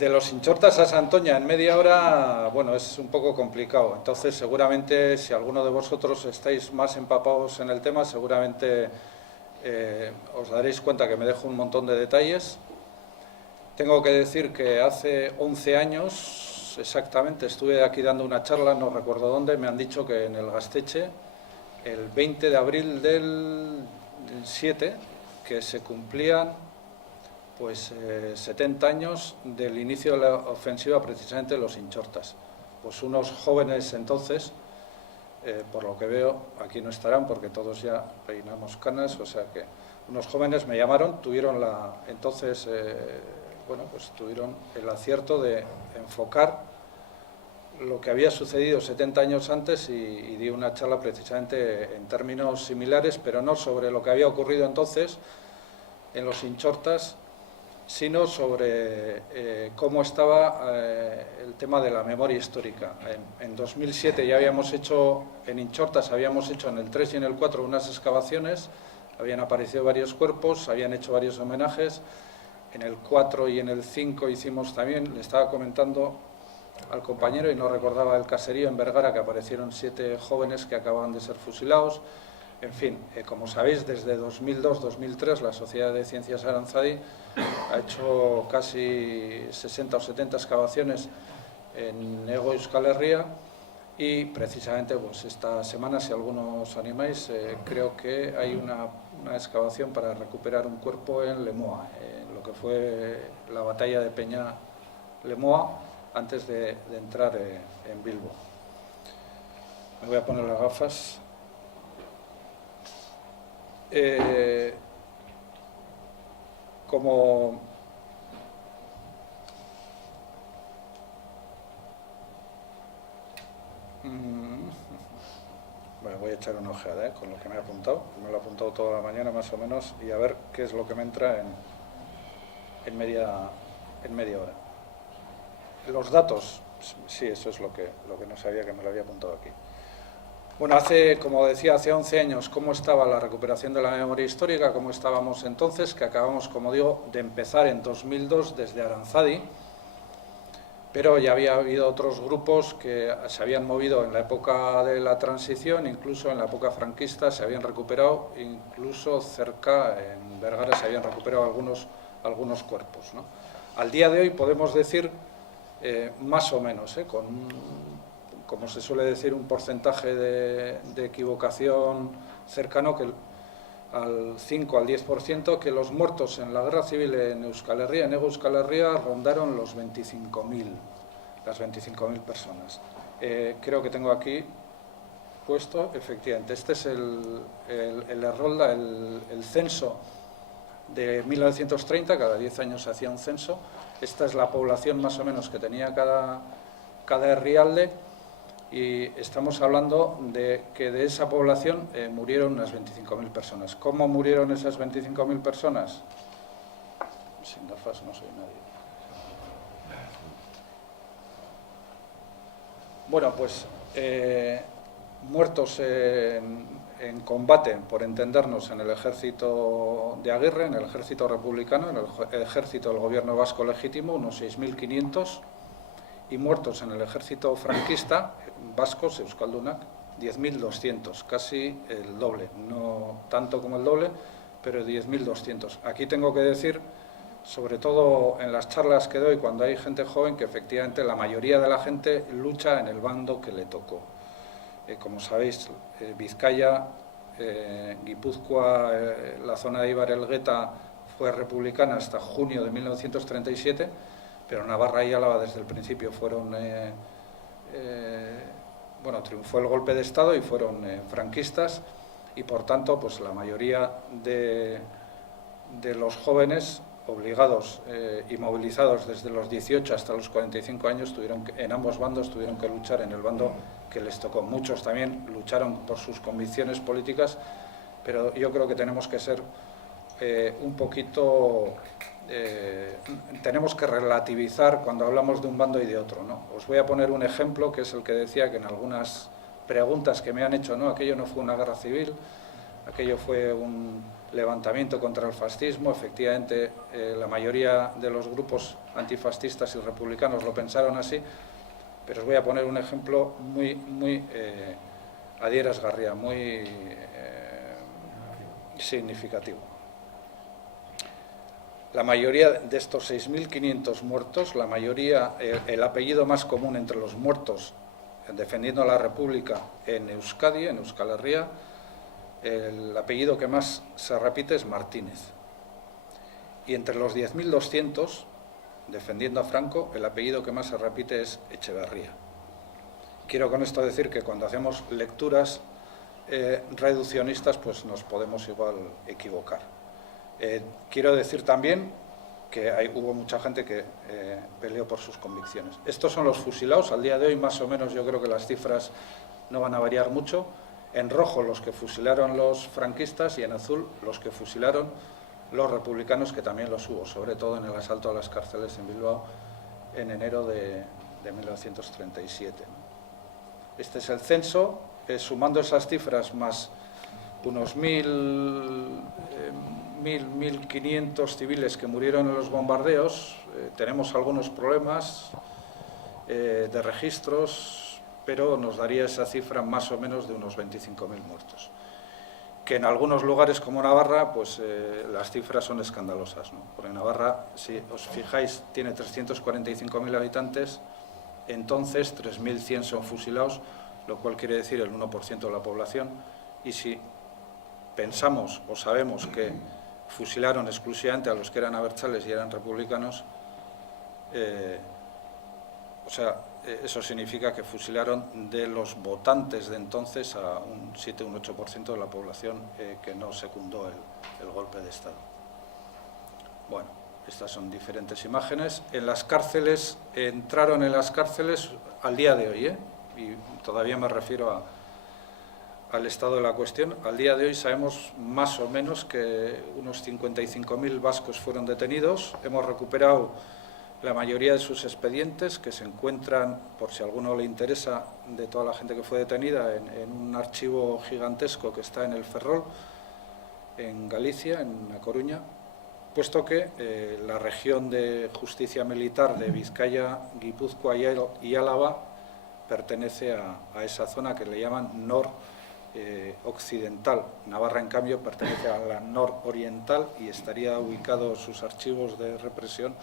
De los Inchortas a Santoña en media hora, bueno, es un poco complicado. Entonces, seguramente, si alguno de vosotros estáis más empapados en el tema, seguramente os daréis cuenta que me dejo un montón de detalles. Tengo que decir que hace 11 años, exactamente, estuve aquí dando una charla, no recuerdo dónde, me han dicho que en el Gasteche, el 20 de abril del 7, que se cumplían 70 años del inicio de la ofensiva precisamente de los Inchortas. Pues unos jóvenes entonces, por lo que veo, aquí no estarán porque todos ya peinamos canas, o sea que unos jóvenes me llamaron, tuvieron tuvieron el acierto de enfocar lo que había sucedido 70 años antes y di una charla precisamente en términos similares, pero no sobre lo que había ocurrido entonces en los Inchortas, sino sobre cómo estaba el tema de la memoria histórica. En 2007 ya habíamos hecho, en Inchortas habíamos hecho en el 3 y en el 4 unas excavaciones, habían aparecido varios cuerpos, habían hecho varios homenajes, en el 4 y en el 5 hicimos también, le estaba comentando al compañero y no recordaba el caserío en Vergara, que aparecieron 7 jóvenes que acababan de ser fusilados. En fin, como sabéis, desde 2002-2003 la Sociedad de Ciencias Aranzadi ha hecho casi 60 o 70 excavaciones en Hego Euskal Herria y precisamente pues esta semana, si alguno os animáis, creo que hay una excavación para recuperar un cuerpo en Lemoa, lo que fue la batalla de Peña Lemoa antes de entrar en Bilbo. Me voy a poner las gafas. Como bueno, voy a echar una ojeada con lo que me he apuntado. Me lo he apuntado toda la mañana más o menos y a ver qué es lo que me entra en media hora. Los datos, sí, eso es lo que no sabía, que me lo había apuntado aquí. Bueno, como decía, hace 11 años, ¿cómo estaba la recuperación de la memoria histórica? ¿Cómo estábamos entonces? Que acabamos, como digo, de empezar en 2002 desde Aranzadi, pero ya había habido otros grupos que se habían movido en la época de la transición, incluso en la época franquista se habían recuperado, incluso cerca, en Vergara, se habían recuperado algunos cuerpos, ¿no? Al día de hoy podemos decir, más o menos, como se suele decir, un porcentaje de equivocación cercano al 5 al 10%, que los muertos en la guerra civil en Euskal Herria, en Hego Euskal Herria, rondaron las 25.000 personas. Creo que tengo aquí puesto, efectivamente, este es el Errolda, el censo de 1930, cada 10 años se hacía un censo. Esta es la población más o menos que tenía cada herrialde. Y estamos hablando de que de esa población murieron unas 25.000 personas. ¿Cómo murieron esas 25.000 personas? Sin gafas no soy nadie. Bueno, pues muertos en combate, por entendernos, en el ejército de Aguirre, en el ejército republicano, en el ejército del gobierno vasco legítimo, unos 6.500. Y muertos en el ejército franquista, vascos, euskaldunak, 10.200, casi el doble, no tanto como el doble, pero 10.200. Aquí tengo que decir, sobre todo en las charlas que doy cuando hay gente joven, que efectivamente la mayoría de la gente lucha en el bando que le tocó. Como sabéis, Vizcaya, Guipúzcoa, la zona de Ibar-Elgeta fue republicana hasta junio de 1937, pero Navarra y Álava desde el principio triunfó el golpe de Estado y fueron franquistas, y por tanto pues la mayoría de los jóvenes obligados y movilizados desde los 18 hasta los 45 años en ambos bandos tuvieron que luchar en el bando que les tocó. Muchos también lucharon por sus convicciones políticas, pero yo creo que tenemos que ser un poquito... tenemos que relativizar cuando hablamos de un bando y de otro, ¿no? Os voy a poner un ejemplo, que es el que decía que en algunas preguntas que me han hecho, ¿no? Aquello no fue una guerra civil, aquello fue un levantamiento contra el fascismo. Efectivamente, la mayoría de los grupos antifascistas y republicanos lo pensaron así, pero os voy a poner un ejemplo muy adierazgarria, muy significativo. La mayoría de estos 6.500 muertos, la mayoría, el apellido más común entre los muertos defendiendo la República en Euskadi, en Euskal Herria, el apellido que más se repite es Martínez. Y entre los 10.200, defendiendo a Franco, el apellido que más se repite es Echeverría. Quiero con esto decir que cuando hacemos lecturas reduccionistas, pues nos podemos igual equivocar. Quiero decir también que hubo mucha gente que peleó por sus convicciones. Estos son los fusilados. Al día de hoy, más o menos, yo creo que las cifras no van a variar mucho. En rojo los que fusilaron los franquistas y en azul los que fusilaron los republicanos, que también los hubo, sobre todo en el asalto a las cárceles en Bilbao en enero de 1937. Este es el censo, sumando esas cifras más unos 1.500 civiles que murieron en los bombardeos. Tenemos algunos problemas de registros, pero nos daría esa cifra más o menos de unos 25.000 muertos. Que en algunos lugares como Navarra, pues las cifras son escandalosas, ¿no? Porque Navarra, si os fijáis, tiene 345.000 habitantes, entonces 3.100 son fusilados, lo cual quiere decir el 1% de la población, y si pensamos o sabemos que fusilaron exclusivamente a los que eran abertzales y eran republicanos, eso significa que fusilaron de los votantes de entonces a un 7 o un 8% de la población que no secundó el golpe de Estado. Bueno, estas son diferentes imágenes. En las cárceles, entraron en las cárceles al día de hoy, y todavía me refiero al estado de la cuestión. Al día de hoy sabemos más o menos que unos 55.000 vascos fueron detenidos. Hemos recuperado la mayoría de sus expedientes, que se encuentran, por si a alguno le interesa, de toda la gente que fue detenida, en un archivo gigantesco que está en el Ferrol, en Galicia, en A Coruña, puesto que la región de justicia militar de Vizcaya, Guipúzcoa y Álava pertenece a esa zona que le llaman noroccidental. Navarra, en cambio, pertenece a la nororiental y estaría ubicado sus archivos de represión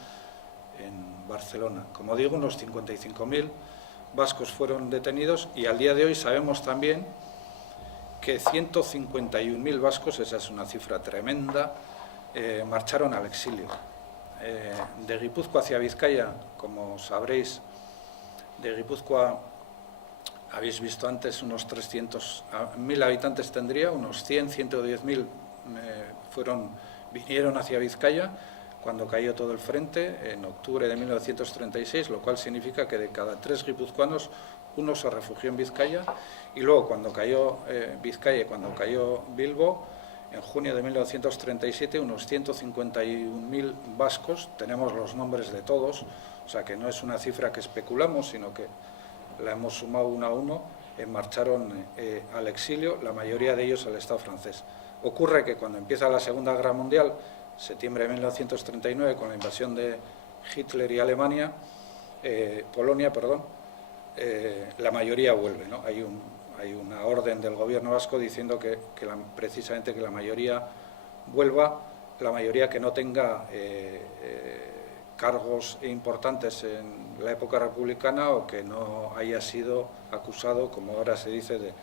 en Barcelona. Como digo, unos 55.000 vascos fueron detenidos y al día de hoy sabemos también que 151.000 vascos, esa es una cifra tremenda, marcharon al exilio. De Guipúzcoa hacia Vizcaya, como sabréis, de Guipúzcoa habéis visto antes unos 300.000 habitantes tendría, unos 110.000 vinieron hacia Vizcaya cuando cayó todo el frente en octubre de 1936, lo cual significa que de cada 3 guipuzcoanos, uno se refugió en Vizcaya, y luego cuando cayó Vizcaya y cuando cayó Bilbo, en junio de 1937, unos 151.000 vascos, tenemos los nombres de todos, o sea que no es una cifra que especulamos, sino que la hemos sumado uno a uno, marcharon al exilio, la mayoría de ellos al Estado francés. Ocurre que cuando empieza la Segunda Guerra Mundial, septiembre de 1939, con la invasión de Hitler y Alemania, Polonia, perdón, la mayoría vuelve, ¿no? Hay una orden del gobierno vasco diciendo precisamente que la mayoría vuelva, la mayoría que no tenga cargos importantes en la época republicana o que no haya sido acusado, como ahora se dice, de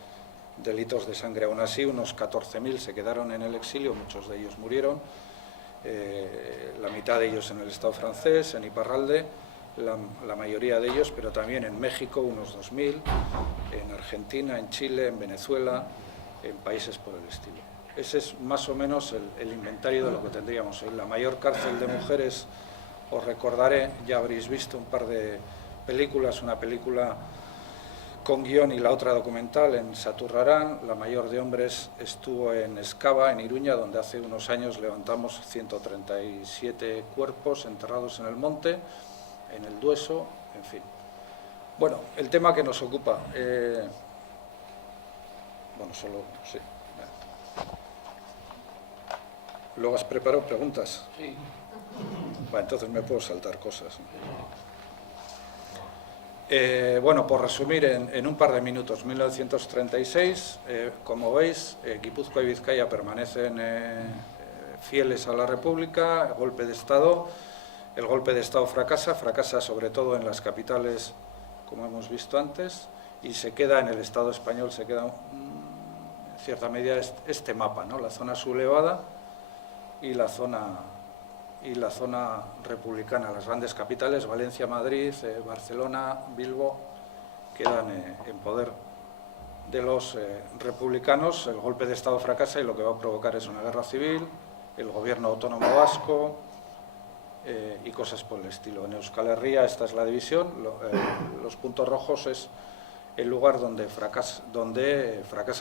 delitos de sangre. Aún así, unos 14.000 se quedaron en el exilio, muchos de ellos murieron, la mitad de ellos en el Estado francés, en Iparralde, la mayoría de ellos, pero también en México unos 2.000, en Argentina, en Chile, en Venezuela, en países por el estilo. Ese es más o menos el inventario de lo que tendríamos. En la mayor cárcel de mujeres, os recordaré, ya habréis visto un par de películas, una película con guión y la otra documental en Saturrarán. La mayor de hombres estuvo en Escava, en Iruña, donde hace unos años levantamos 137 cuerpos enterrados en el monte, en el Dueso, en fin. Bueno, el tema que nos ocupa, Luego has preparado preguntas. Sí. Bueno, entonces me puedo saltar cosas, ¿no? Bueno, por resumir en un par de minutos, 1936, como veis, Guipúzcoa y Vizcaya permanecen fieles a la República, golpe de Estado. El golpe de Estado fracasa sobre todo en las capitales, como hemos visto antes, y se queda en el Estado español, se queda en cierta medida este mapa, ¿no? La zona sublevada y la zona republicana. Las grandes capitales, Valencia, Madrid, Barcelona, Bilbo, quedan en poder de los republicanos. El golpe de Estado fracasa y lo que va a provocar es una guerra civil, el gobierno autónomo vasco y cosas por el estilo. En Euskal Herria esta es la división, los puntos rojos es el lugar donde fracasa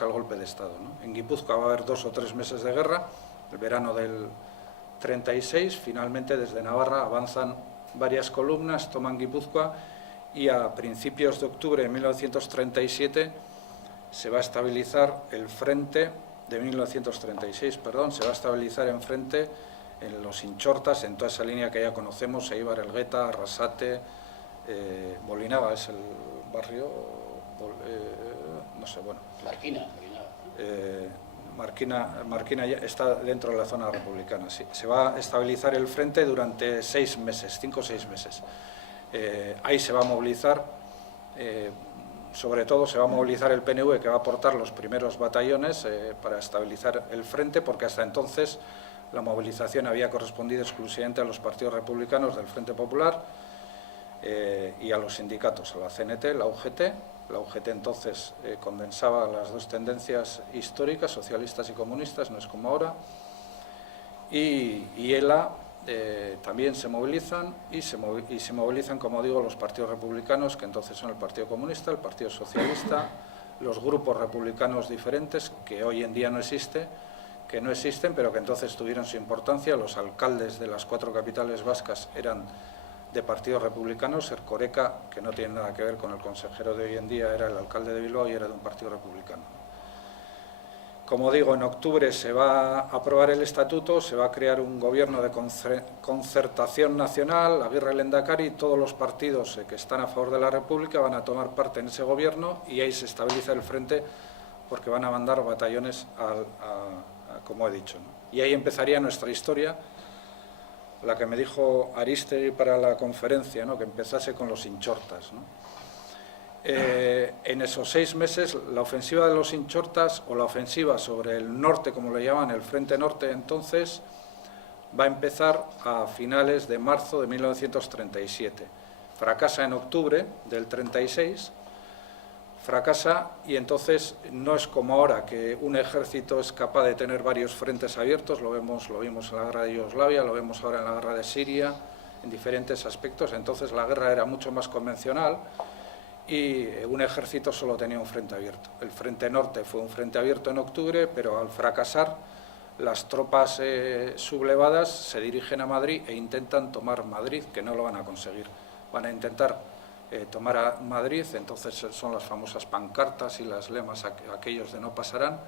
el golpe de Estado, ¿no? En Guipúzcoa va a haber 2 o 3 meses de guerra, el verano del 36, finalmente desde Navarra avanzan varias columnas, toman Guipúzcoa y a principios de octubre de 1937 se va a estabilizar el frente de 1936, perdón, se va a estabilizar en frente en los Inchortas, en toda esa línea que ya conocemos, Eibar, Elgueta, Arrasate, Bolinaga es el barrio, no sé, bueno. Marquina ya está dentro de la zona republicana. Sí. Se va a estabilizar el frente durante 6 meses, 5 o 6 meses. Ahí se va a movilizar, sobre todo se va a movilizar el PNV, que va a aportar los primeros batallones para estabilizar el frente, porque hasta entonces la movilización había correspondido exclusivamente a los partidos republicanos del Frente Popular y a los sindicatos, a la CNT, la UGT. La UGT entonces condensaba las dos tendencias históricas, socialistas y comunistas, no es como ahora, y ELA también se movilizan y se movilizan, como digo, los partidos republicanos, que entonces son el Partido Comunista, el Partido Socialista, los grupos republicanos diferentes, que hoy en día no existen, pero que entonces tuvieron su importancia. Los alcaldes de las 4 capitales vascas eran de partidos republicanos. Erkoreka, que no tiene nada que ver con el consejero de hoy en día, era el alcalde de Bilbao y era de un partido republicano. Como digo, en octubre se va a aprobar el estatuto, se va a crear un gobierno de concertación nacional, Aguirre Lehendakari, todos los partidos que están a favor de la República van a tomar parte en ese gobierno y ahí se estabiliza el frente porque van a mandar batallones como he dicho, ¿no? Y ahí empezaría nuestra historia, la que me dijo Arístegui para la conferencia, ¿no? Que empezase con los Inchortas, ¿no? En esos 6 meses, la ofensiva de los Inchortas, o la ofensiva sobre el norte, como le llaman, el Frente Norte, entonces, va a empezar a finales de marzo de 1937. Fracasa en octubre del 36, fracasa y entonces no es como ahora, que un ejército es capaz de tener varios frentes abiertos, lo vimos en la guerra de Yugoslavia, lo vemos ahora en la guerra de Siria, en diferentes aspectos. Entonces la guerra era mucho más convencional y un ejército solo tenía un frente abierto. El Frente Norte fue un frente abierto en octubre, pero al fracasar las tropas sublevadas se dirigen a Madrid e intentan tomar Madrid, que no lo van a conseguir. Van a intentar tomar a Madrid, entonces son las famosas pancartas y las lemas aquellos de no pasarán,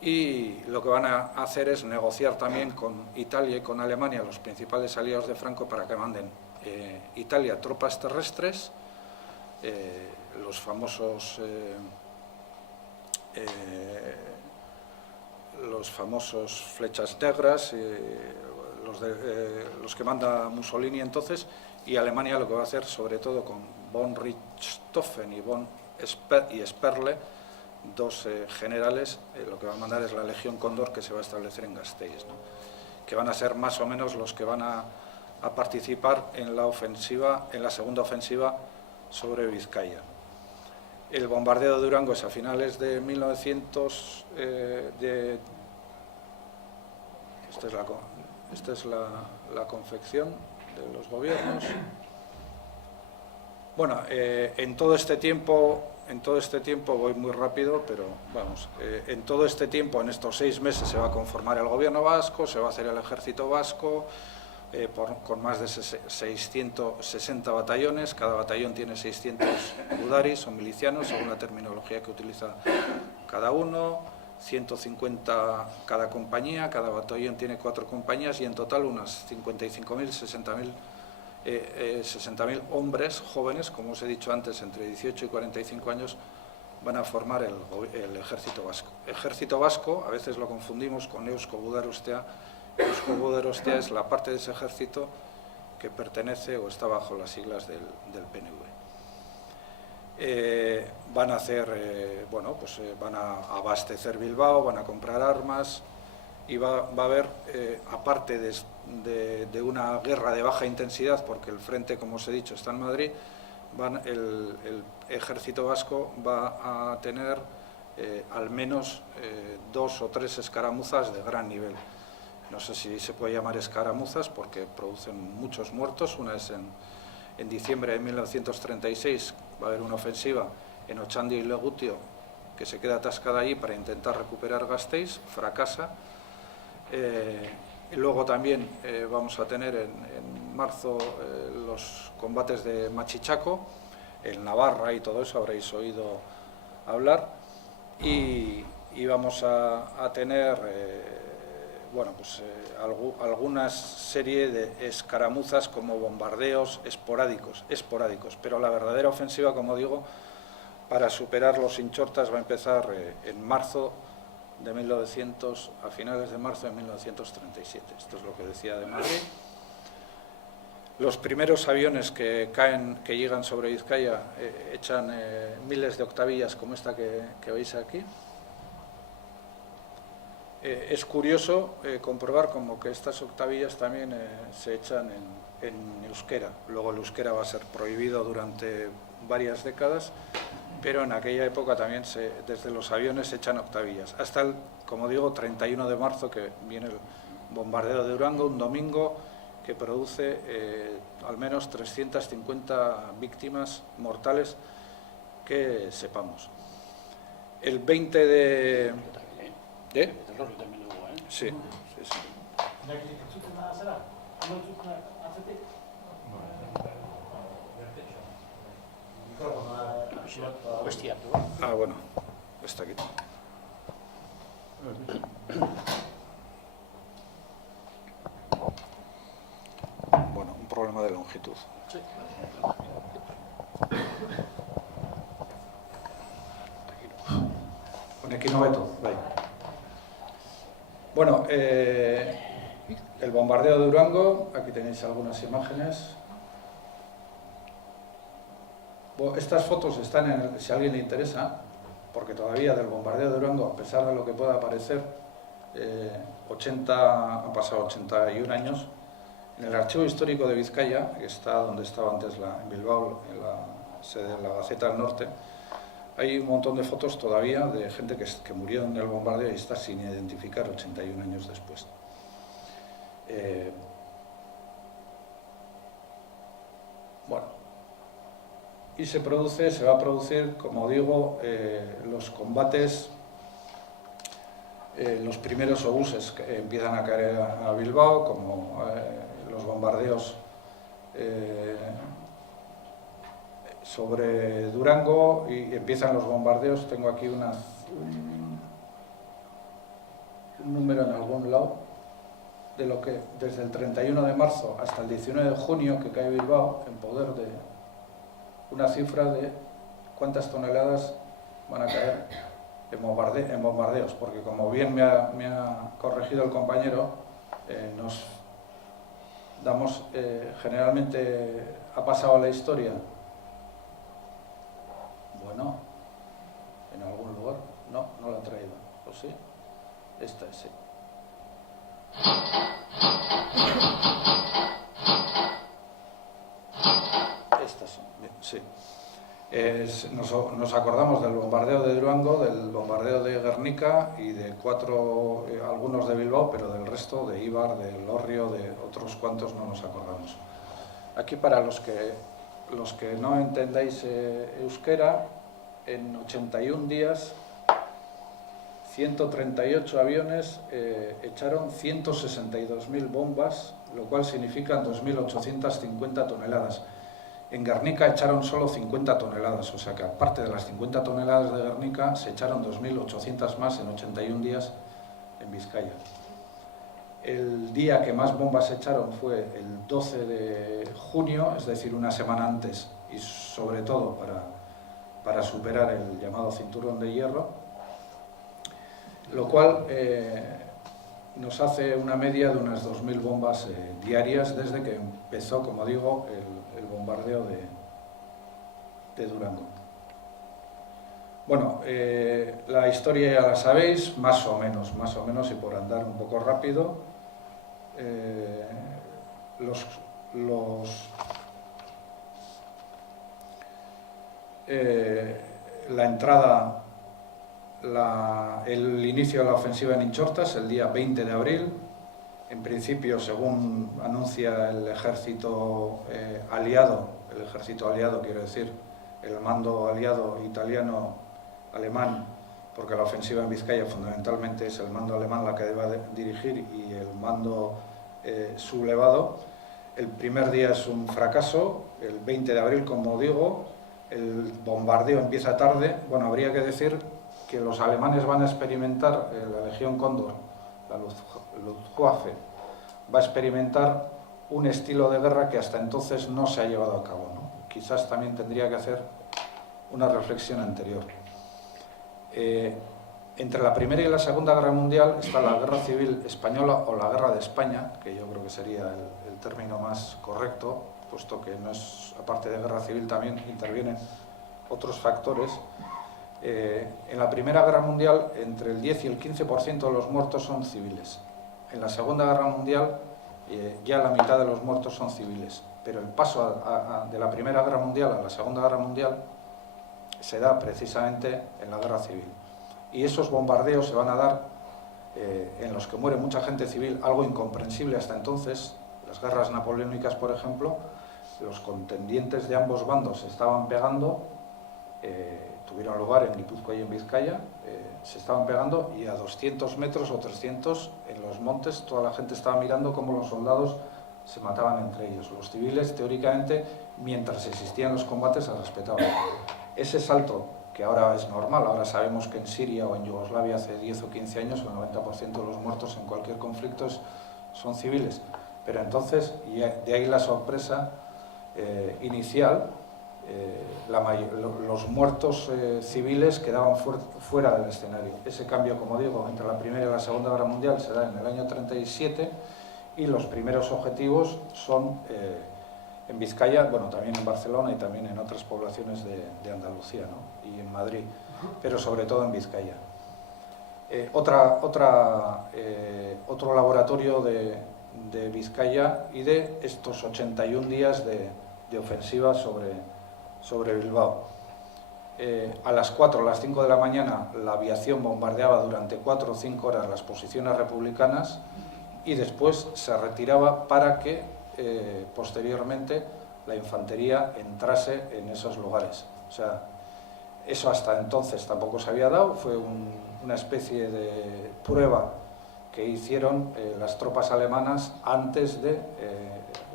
y lo que van a hacer es negociar también con Italia y con Alemania, los principales aliados de Franco, para que manden Italia tropas terrestres, los famosos flechas negras, los que manda Mussolini entonces, y Alemania lo que va a hacer, sobre todo con von Richthofen y Sperle, 2 generales, lo que va a mandar es la Legión Cóndor, que se va a establecer en Gasteiz, ¿no? Que van a ser más o menos los que van a participar en la ofensiva, en la segunda ofensiva sobre Vizcaya. El bombardeo de Durango es a finales de 1900. Esta es la confección de los gobiernos. Bueno, en todo este tiempo voy muy rápido, pero vamos, en todo este tiempo, en estos 6 meses, se va a conformar el gobierno vasco, se va a hacer el ejército vasco, con más de 660 batallones, cada batallón tiene 600 udaris o milicianos, según la terminología que utiliza cada uno, 150 cada compañía, cada batallón tiene 4 compañías y en total unas 55.000, 60.000 hombres jóvenes, como os he dicho antes, entre 18 y 45 años, van a formar el ejército vasco. Ejército vasco, a veces lo confundimos con Eusko Gudarostea. Eusko Gudarostea es la parte de ese ejército que pertenece o está bajo las siglas del PNV. Van a hacer, van a abastecer Bilbao, van a comprar armas y va a haber, aparte de una guerra de baja intensidad, porque el frente, como os he dicho, está en Madrid, el ejército vasco va a tener al menos 2 o 3 escaramuzas de gran nivel. No sé si se puede llamar escaramuzas porque producen muchos muertos. Una es en diciembre de 1936, va a haber una ofensiva en Otxandio y Legutio que se queda atascada allí para intentar recuperar Gasteiz, fracasa. Y luego también vamos a tener en marzo los combates de Machichaco, en Navarra y todo eso, habréis oído hablar. Y vamos a tener alguna serie de escaramuzas como bombardeos esporádicos, pero la verdadera ofensiva, como digo, para superar los inchortas va a empezar en marzo de a finales de marzo de 1937. Esto es lo que decía de Madrid. Los primeros aviones que llegan sobre Vizcaya echan miles de octavillas como esta que veis aquí. Es curioso comprobar como que estas octavillas también se echan en euskera. Luego el euskera va a ser prohibido durante varias décadas, pero en aquella época también desde los aviones se echan octavillas. Hasta el, como digo, 31 de marzo, que viene el bombardeo de Durango, un domingo que produce al menos 350 víctimas mortales que sepamos. El 20 de... Sí, sí, sí. Ah, bueno, está aquí. Bueno, un problema de longitud. Con aquí no veto. Bueno, el bombardeo de Durango, aquí tenéis algunas imágenes. Estas fotos están si a alguien le interesa, porque todavía del bombardeo de Durango, a pesar de lo que pueda parecer, han pasado 81 años, en el Archivo Histórico de Vizcaya, que está donde estaba antes en Bilbao, en la sede de la Gaceta del Norte, hay un montón de fotos todavía de gente que murió en el bombardeo y está sin identificar 81 años después. Y se va a producir, como digo, los combates, los primeros obuses que empiezan a caer a Bilbao, como los bombardeos sobre Durango, y empiezan los bombardeos. Tengo aquí un número en algún lado de lo que desde el 31 de marzo hasta el 19 de junio que cae Bilbao, en poder de una cifra de cuántas toneladas van a caer en bombardeos, porque como bien me ha corregido el compañero, nos damos, generalmente ha pasado a la historia. Bueno, en algún lugar, no lo han traído, ¿o sí? Esta es, sí. Estas son, bien, sí. Nos acordamos del bombardeo de Durango, del bombardeo de Guernica y de algunos de Bilbao, pero del resto, de Ibar, de Lorrio, de otros cuantos, no nos acordamos. Aquí, para los que no entendáis euskera, en 81 días, 138 aviones echaron 162.000 bombas, lo cual significa 2.850 toneladas. En Guernica echaron solo 50 toneladas, o sea que aparte de las 50 toneladas de Guernica, se echaron 2.800 más en 81 días en Vizcaya. El día que más bombas se echaron fue el 12 de junio, es decir, una semana antes, y sobre todo para superar el llamado cinturón de hierro, lo cual nos hace una media de unas 2.000 bombas diarias desde que empezó, como digo, el bombardeo de Durango. Bueno, la historia ya la sabéis, más o menos, y por andar un poco rápido. La entrada, el inicio de la ofensiva en Inchortas el día 20 de abril, en principio, según anuncia el ejército aliado, quiero decir, el mando aliado italiano-alemán, porque la ofensiva en Vizcaya fundamentalmente es el mando alemán la que debe dirigir y el mando sublevado. El primer día es un fracaso, el 20 de abril, como digo, el bombardeo empieza tarde. Bueno, habría que decir que los alemanes van a experimentar, la Legión Cóndor, la Luftwaffe, va a experimentar un estilo de guerra que hasta entonces no se ha llevado a cabo, ¿no? Quizás también tendría que hacer una reflexión anterior. Entre la Primera y la Segunda Guerra Mundial está la Guerra Civil Española o la Guerra de España, que yo creo que sería el término más correcto, puesto que no es, aparte de guerra civil también intervienen otros factores. En la Primera Guerra Mundial, entre el 10 y el 15% de los muertos son civiles. En la Segunda Guerra Mundial, ya la mitad de los muertos son civiles. Pero el paso de la Primera Guerra Mundial a la Segunda Guerra Mundial se da precisamente en la Guerra Civil. Y esos bombardeos se van a dar en los que muere mucha gente civil, algo incomprensible hasta entonces. Las guerras napoleónicas, por ejemplo, los contendientes de ambos bandos se estaban pegando, tuvieron lugar en Guipúzcoa y en Vizcaya, se estaban pegando y a 200 metros o 300 en los montes toda la gente estaba mirando cómo los soldados se mataban entre ellos. Los civiles, teóricamente, mientras existían los combates, se respetaban. Ese salto, que ahora es normal, ahora sabemos que en Siria o en Yugoslavia hace 10 o 15 años el 90% de los muertos en cualquier conflicto son civiles, pero entonces, y de ahí la sorpresa inicial, los muertos civiles quedaban fuera del escenario. Ese cambio, como digo, entre la Primera y la Segunda Guerra Mundial se da en el año 37 y los primeros objetivos son en Vizcaya, bueno, también en Barcelona y también en otras poblaciones de Andalucía, ¿no? Y en Madrid, pero sobre todo en Vizcaya. Otro laboratorio de Vizcaya y de estos 81 días de ofensiva sobre Bilbao. A las 4 o las 5 de la mañana la aviación bombardeaba durante 4 o 5 horas las posiciones republicanas y después se retiraba para que posteriormente la infantería entrase en esos lugares. O sea, eso hasta entonces tampoco se había dado, fue una especie de prueba que hicieron las tropas alemanas antes de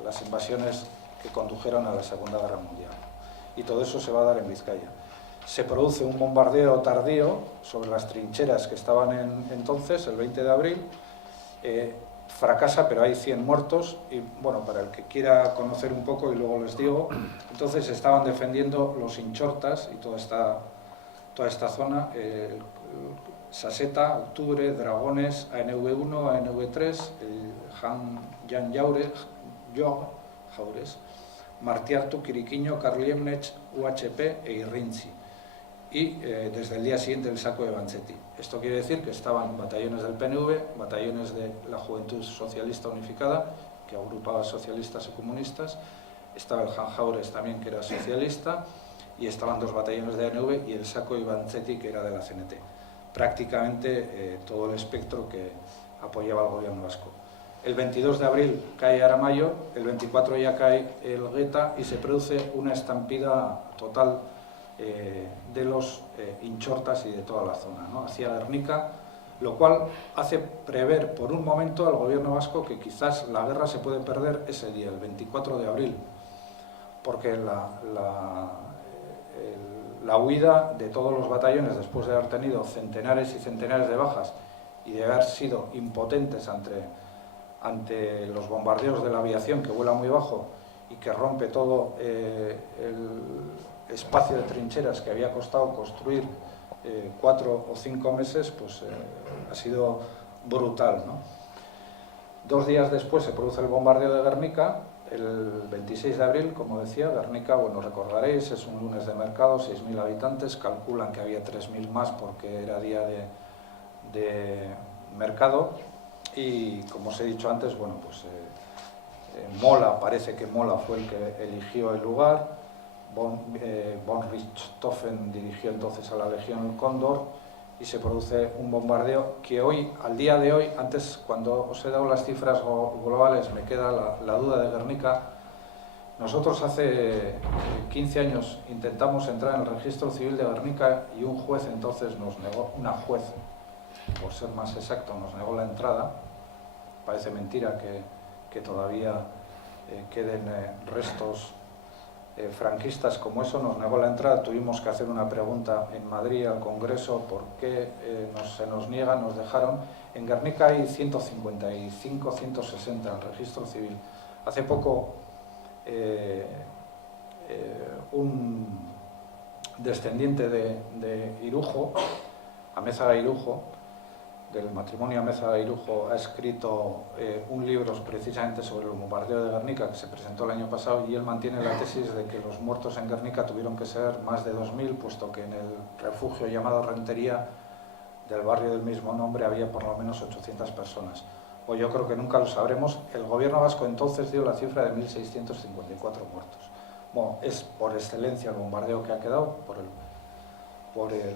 las invasiones que condujeron a la Segunda Guerra Mundial. Y todo eso se va a dar en Vizcaya. Se produce un bombardeo tardío sobre las trincheras que estaban entonces, el 20 de abril, fracasa, pero hay 100 muertos, y bueno, para el que quiera conocer un poco, y luego les digo, entonces estaban defendiendo los Inchortas y toda esta zona, Saseta, Octubre, Dragones, ANV1, ANV3, Jan Jaures, Martiartu, Quiriquiño, Carliemnech, UHP e Irrinchi. Y desde el día siguiente el saco de Banchetti. Esto quiere decir que estaban batallones del PNV, batallones de la Juventud Socialista Unificada, que agrupaba socialistas y comunistas, estaba el Jaures también, que era socialista, y estaban 2 batallones de ANV y el saco de Banchetti, que era de la CNT. Prácticamente todo el espectro que apoyaba al gobierno vasco. El 22 de abril cae Aramayo, el 24 ya cae el Gueta y se produce una estampida total de los Inchortas y de toda la zona, ¿no? Hacia Guernica, lo cual hace prever por un momento al gobierno vasco que quizás la guerra se puede perder ese día, el 24 de abril, porque la huida de todos los batallones, después de haber tenido centenares y centenares de bajas y de haber sido impotentes ante los bombardeos de la aviación, que vuela muy bajo y que rompe todo el espacio de trincheras que había costado construir 4 o 5 meses, pues ha sido brutal, ¿no? 2 días después se produce el bombardeo de Guernica, el 26 de abril, como decía. Guernica, bueno, recordaréis, es un lunes de mercado, 6.000 habitantes, calculan que había 3.000 más porque era día de mercado, y como os he dicho antes, bueno, pues Mola, parece que Mola fue el que eligió el lugar. Von Richthofen dirigió entonces a la Legión Cóndor y se produce un bombardeo que hoy, al día de hoy, antes cuando os he dado las cifras globales me queda la duda de Guernica. Nosotros hace 15 años intentamos entrar en el registro civil de Guernica y un juez entonces nos negó, una juez, por ser más exacto, nos negó la entrada. Parece mentira que todavía queden restos franquistas como eso. Nos negó la entrada. Tuvimos que hacer una pregunta en Madrid al Congreso por qué se nos niega, nos dejaron. En Guernica hay 155, 160 en el registro civil. Hace poco un descendiente de Irujo, Amézaga Irujo, del matrimonio Amézaga Irujo, ha escrito un libro precisamente sobre el bombardeo de Guernica, que se presentó el año pasado, y él mantiene la tesis de que los muertos en Guernica tuvieron que ser más de 2.000, puesto que en el refugio llamado Rentería del barrio del mismo nombre había por lo menos 800 personas. O yo creo que nunca lo sabremos. El gobierno vasco entonces dio la cifra de 1.654 muertos. Bueno, es por excelencia el bombardeo que ha quedado por el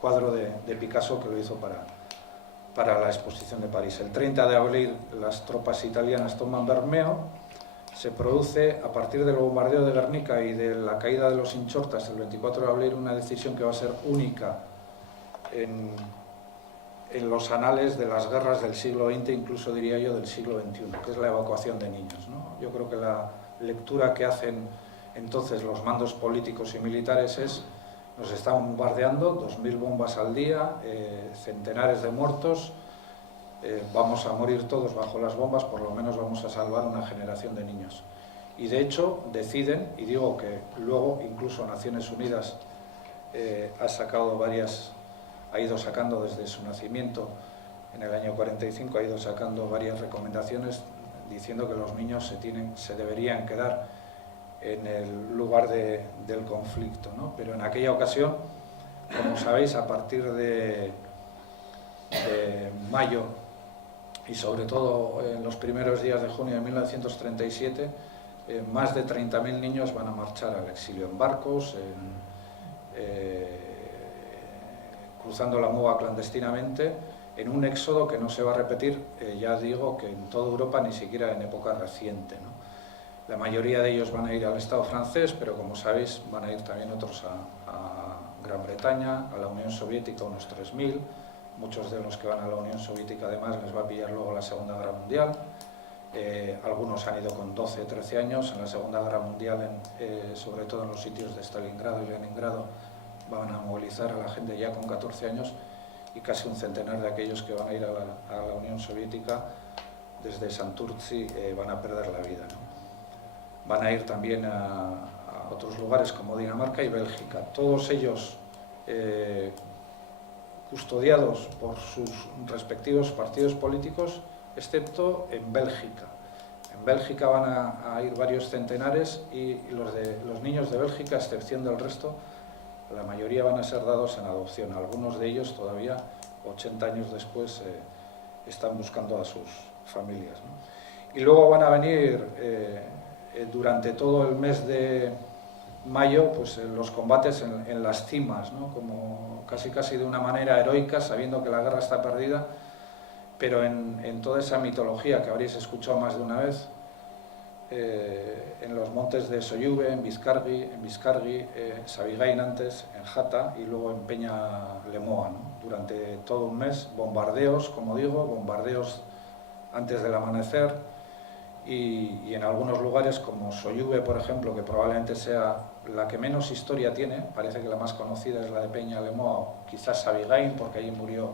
cuadro de Picasso, que lo hizo para la exposición de París. El 30 de abril las tropas italianas toman Bermeo. Se produce, a partir del bombardeo de Guernica y de la caída de los Inchortas el 24 de abril, una decisión que va a ser única en los anales de las guerras del siglo XX, incluso diría yo del siglo XXI, que es la evacuación de niños, ¿no? Yo creo que la lectura que hacen entonces los mandos políticos y militares es: nos están bombardeando, 2.000 bombas al día, centenares de muertos, vamos a morir todos bajo las bombas, por lo menos vamos a salvar una generación de niños. Y de hecho deciden, y digo que luego incluso Naciones Unidas ha ido sacando desde su nacimiento en el año 45, ha ido sacando varias recomendaciones diciendo que los niños se deberían quedar en el lugar del conflicto, ¿no? Pero en aquella ocasión, como sabéis, a partir de mayo y sobre todo en los primeros días de junio de 1937, más de 30.000 niños van a marchar al exilio en barcos, cruzando la Muga clandestinamente, en un éxodo que no se va a repetir, ya digo, que en toda Europa, ni siquiera en época reciente, ¿no? La mayoría de ellos van a ir al Estado francés, pero como sabéis van a ir también otros a Gran Bretaña, a la Unión Soviética, unos 3.000. Muchos de los que van a la Unión Soviética además les va a pillar luego la Segunda Guerra Mundial. Algunos han ido con 12, 13 años. En la Segunda Guerra Mundial, sobre todo en los sitios de Stalingrado y Leningrado, van a movilizar a la gente ya con 14 años, y casi un centenar de aquellos que van a ir a la Unión Soviética desde Santurtzi van a perder la vida, ¿no? Van a ir también a otros lugares como Dinamarca y Bélgica, todos ellos custodiados por sus respectivos partidos políticos, excepto en Bélgica. En Bélgica van a ir varios centenares, y los niños de Bélgica, a excepción del resto, la mayoría van a ser dados en adopción. Algunos de ellos todavía, 80 años después, están buscando a sus familias, ¿no? Y luego van a venir durante todo el mes de mayo, pues los combates en las cimas, ¿no? Como casi de una manera heroica, sabiendo que la guerra está perdida, pero en toda esa mitología que habréis escuchado más de una vez, en los montes de Soyuve, en Bizkargi, Sabigain antes, en Jata y luego en Peña Lemoa, ¿no? Durante todo un mes, bombardeos, como digo, bombardeos antes del amanecer, y en algunos lugares como Soyuve, por ejemplo, que probablemente sea la que menos historia tiene, parece que la más conocida es la de Peña Lemoa, quizás Abigail, porque allí murió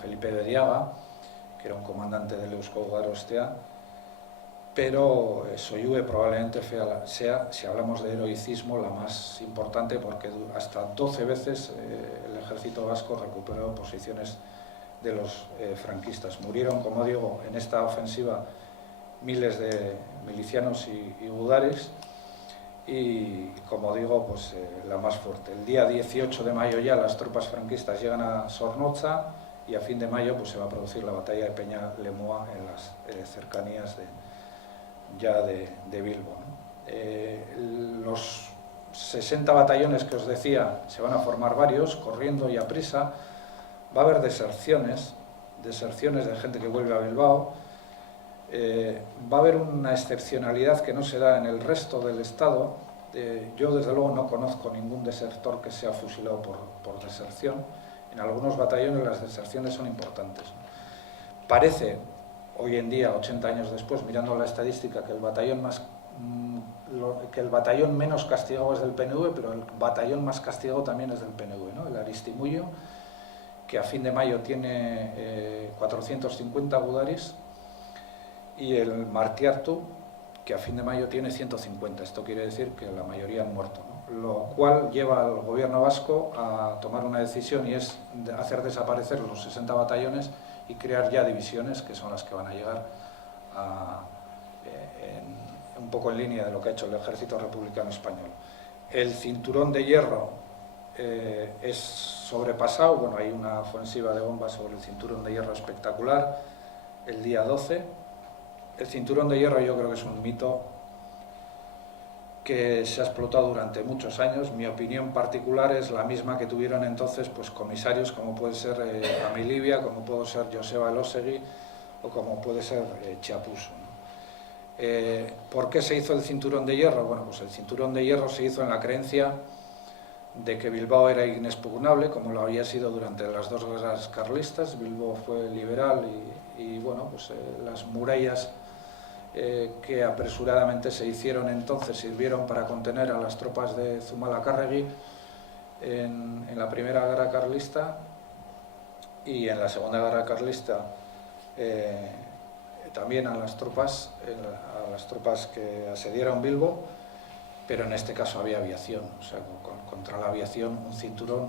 Felipe de Diaga, que era un comandante del Eusko Garostea, pero Soyuve probablemente sea, si hablamos de heroicismo, la más importante, porque hasta 12 veces el ejército vasco recuperó posiciones de los franquistas. Murieron, como digo, en esta ofensiva miles de milicianos y gudaris, y como digo, pues la más fuerte. El día 18 de mayo ya las tropas franquistas llegan a Zornotza, y a fin de mayo pues se va a producir la batalla de Peña Lemoa en las cercanías de Bilbo, ¿no? Los 60 batallones que os decía, se van a formar varios, corriendo y a prisa. Va a haber deserciones de gente que vuelve a Bilbao. Va a haber una excepcionalidad que no se da en el resto del Estado. Yo desde luego no conozco ningún desertor que sea fusilado por deserción. En algunos batallones las deserciones son importantes. Parece, hoy en día, 80 años después, mirando la estadística, que el batallón menos castigado es del PNV, pero el batallón más castigado también es del PNV, ¿no? El Aristimullo, que a fin de mayo tiene 450 gudaris, y el Martiartu, que a fin de mayo tiene 150. Esto quiere decir que la mayoría han muerto, ¿no? Lo cual lleva al gobierno vasco a tomar una decisión, y es hacer desaparecer los 60 batallones y crear ya divisiones, que son las que van a llegar un poco en línea de lo que ha hecho el Ejército Republicano Español. El cinturón de hierro es sobrepasado. Bueno, hay una ofensiva de bombas sobre el cinturón de hierro espectacular el día 12. El cinturón de hierro yo creo que es un mito que se ha explotado durante muchos años. Mi opinión particular es la misma que tuvieron entonces pues comisarios como puede ser Amilibia, como puede ser Joseba Elósegui o como puede ser Chiapuso, ¿no? ¿Por qué se hizo el cinturón de hierro? Bueno, pues el cinturón de hierro se hizo en la creencia de que Bilbao era inexpugnable, como lo había sido durante las dos guerras carlistas. Bilbao fue liberal y bueno, pues las murallas que apresuradamente se hicieron entonces sirvieron para contener a las tropas de Zumalacárregui en la primera guerra carlista, y en la segunda guerra carlista también a las tropas que asedieron Bilbo, pero en este caso había aviación. O sea, contra la aviación un cinturón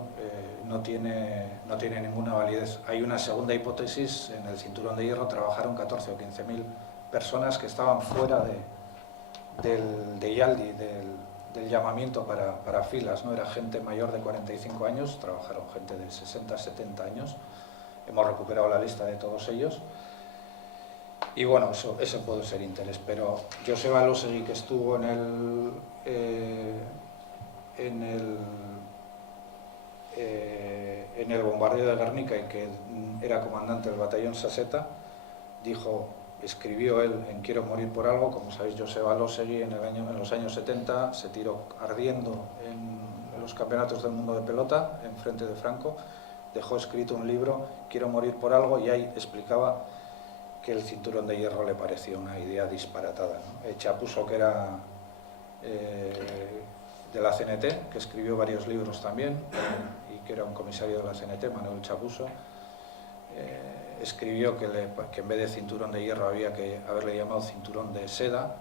no tiene ninguna validez. Hay una segunda hipótesis: en el cinturón de hierro trabajaron 14 o 15.000 personas que estaban fuera de Yaldi, del llamamiento para filas, ¿no? Era gente mayor de 45 años, trabajaron gente de 60, 70 años. Hemos recuperado la lista de todos ellos. Y bueno, eso puede ser interés. Pero Joseba Elósegui, que estuvo en el bombardeo de Guernica y que era comandante del batallón Saseta, escribió él en Quiero morir por algo. Como sabéis, Joseba Elósegui en los años 70 se tiró ardiendo en los campeonatos del mundo de pelota en frente de Franco. Dejó escrito un libro, Quiero morir por algo, y ahí explicaba que el cinturón de hierro le parecía una idea disparatada, ¿no? Chiapuso, que era de la CNT, que escribió varios libros también, y que era un comisario de la CNT, Manuel Chiapuso, escribió que en vez de cinturón de hierro había que haberle llamado cinturón de seda.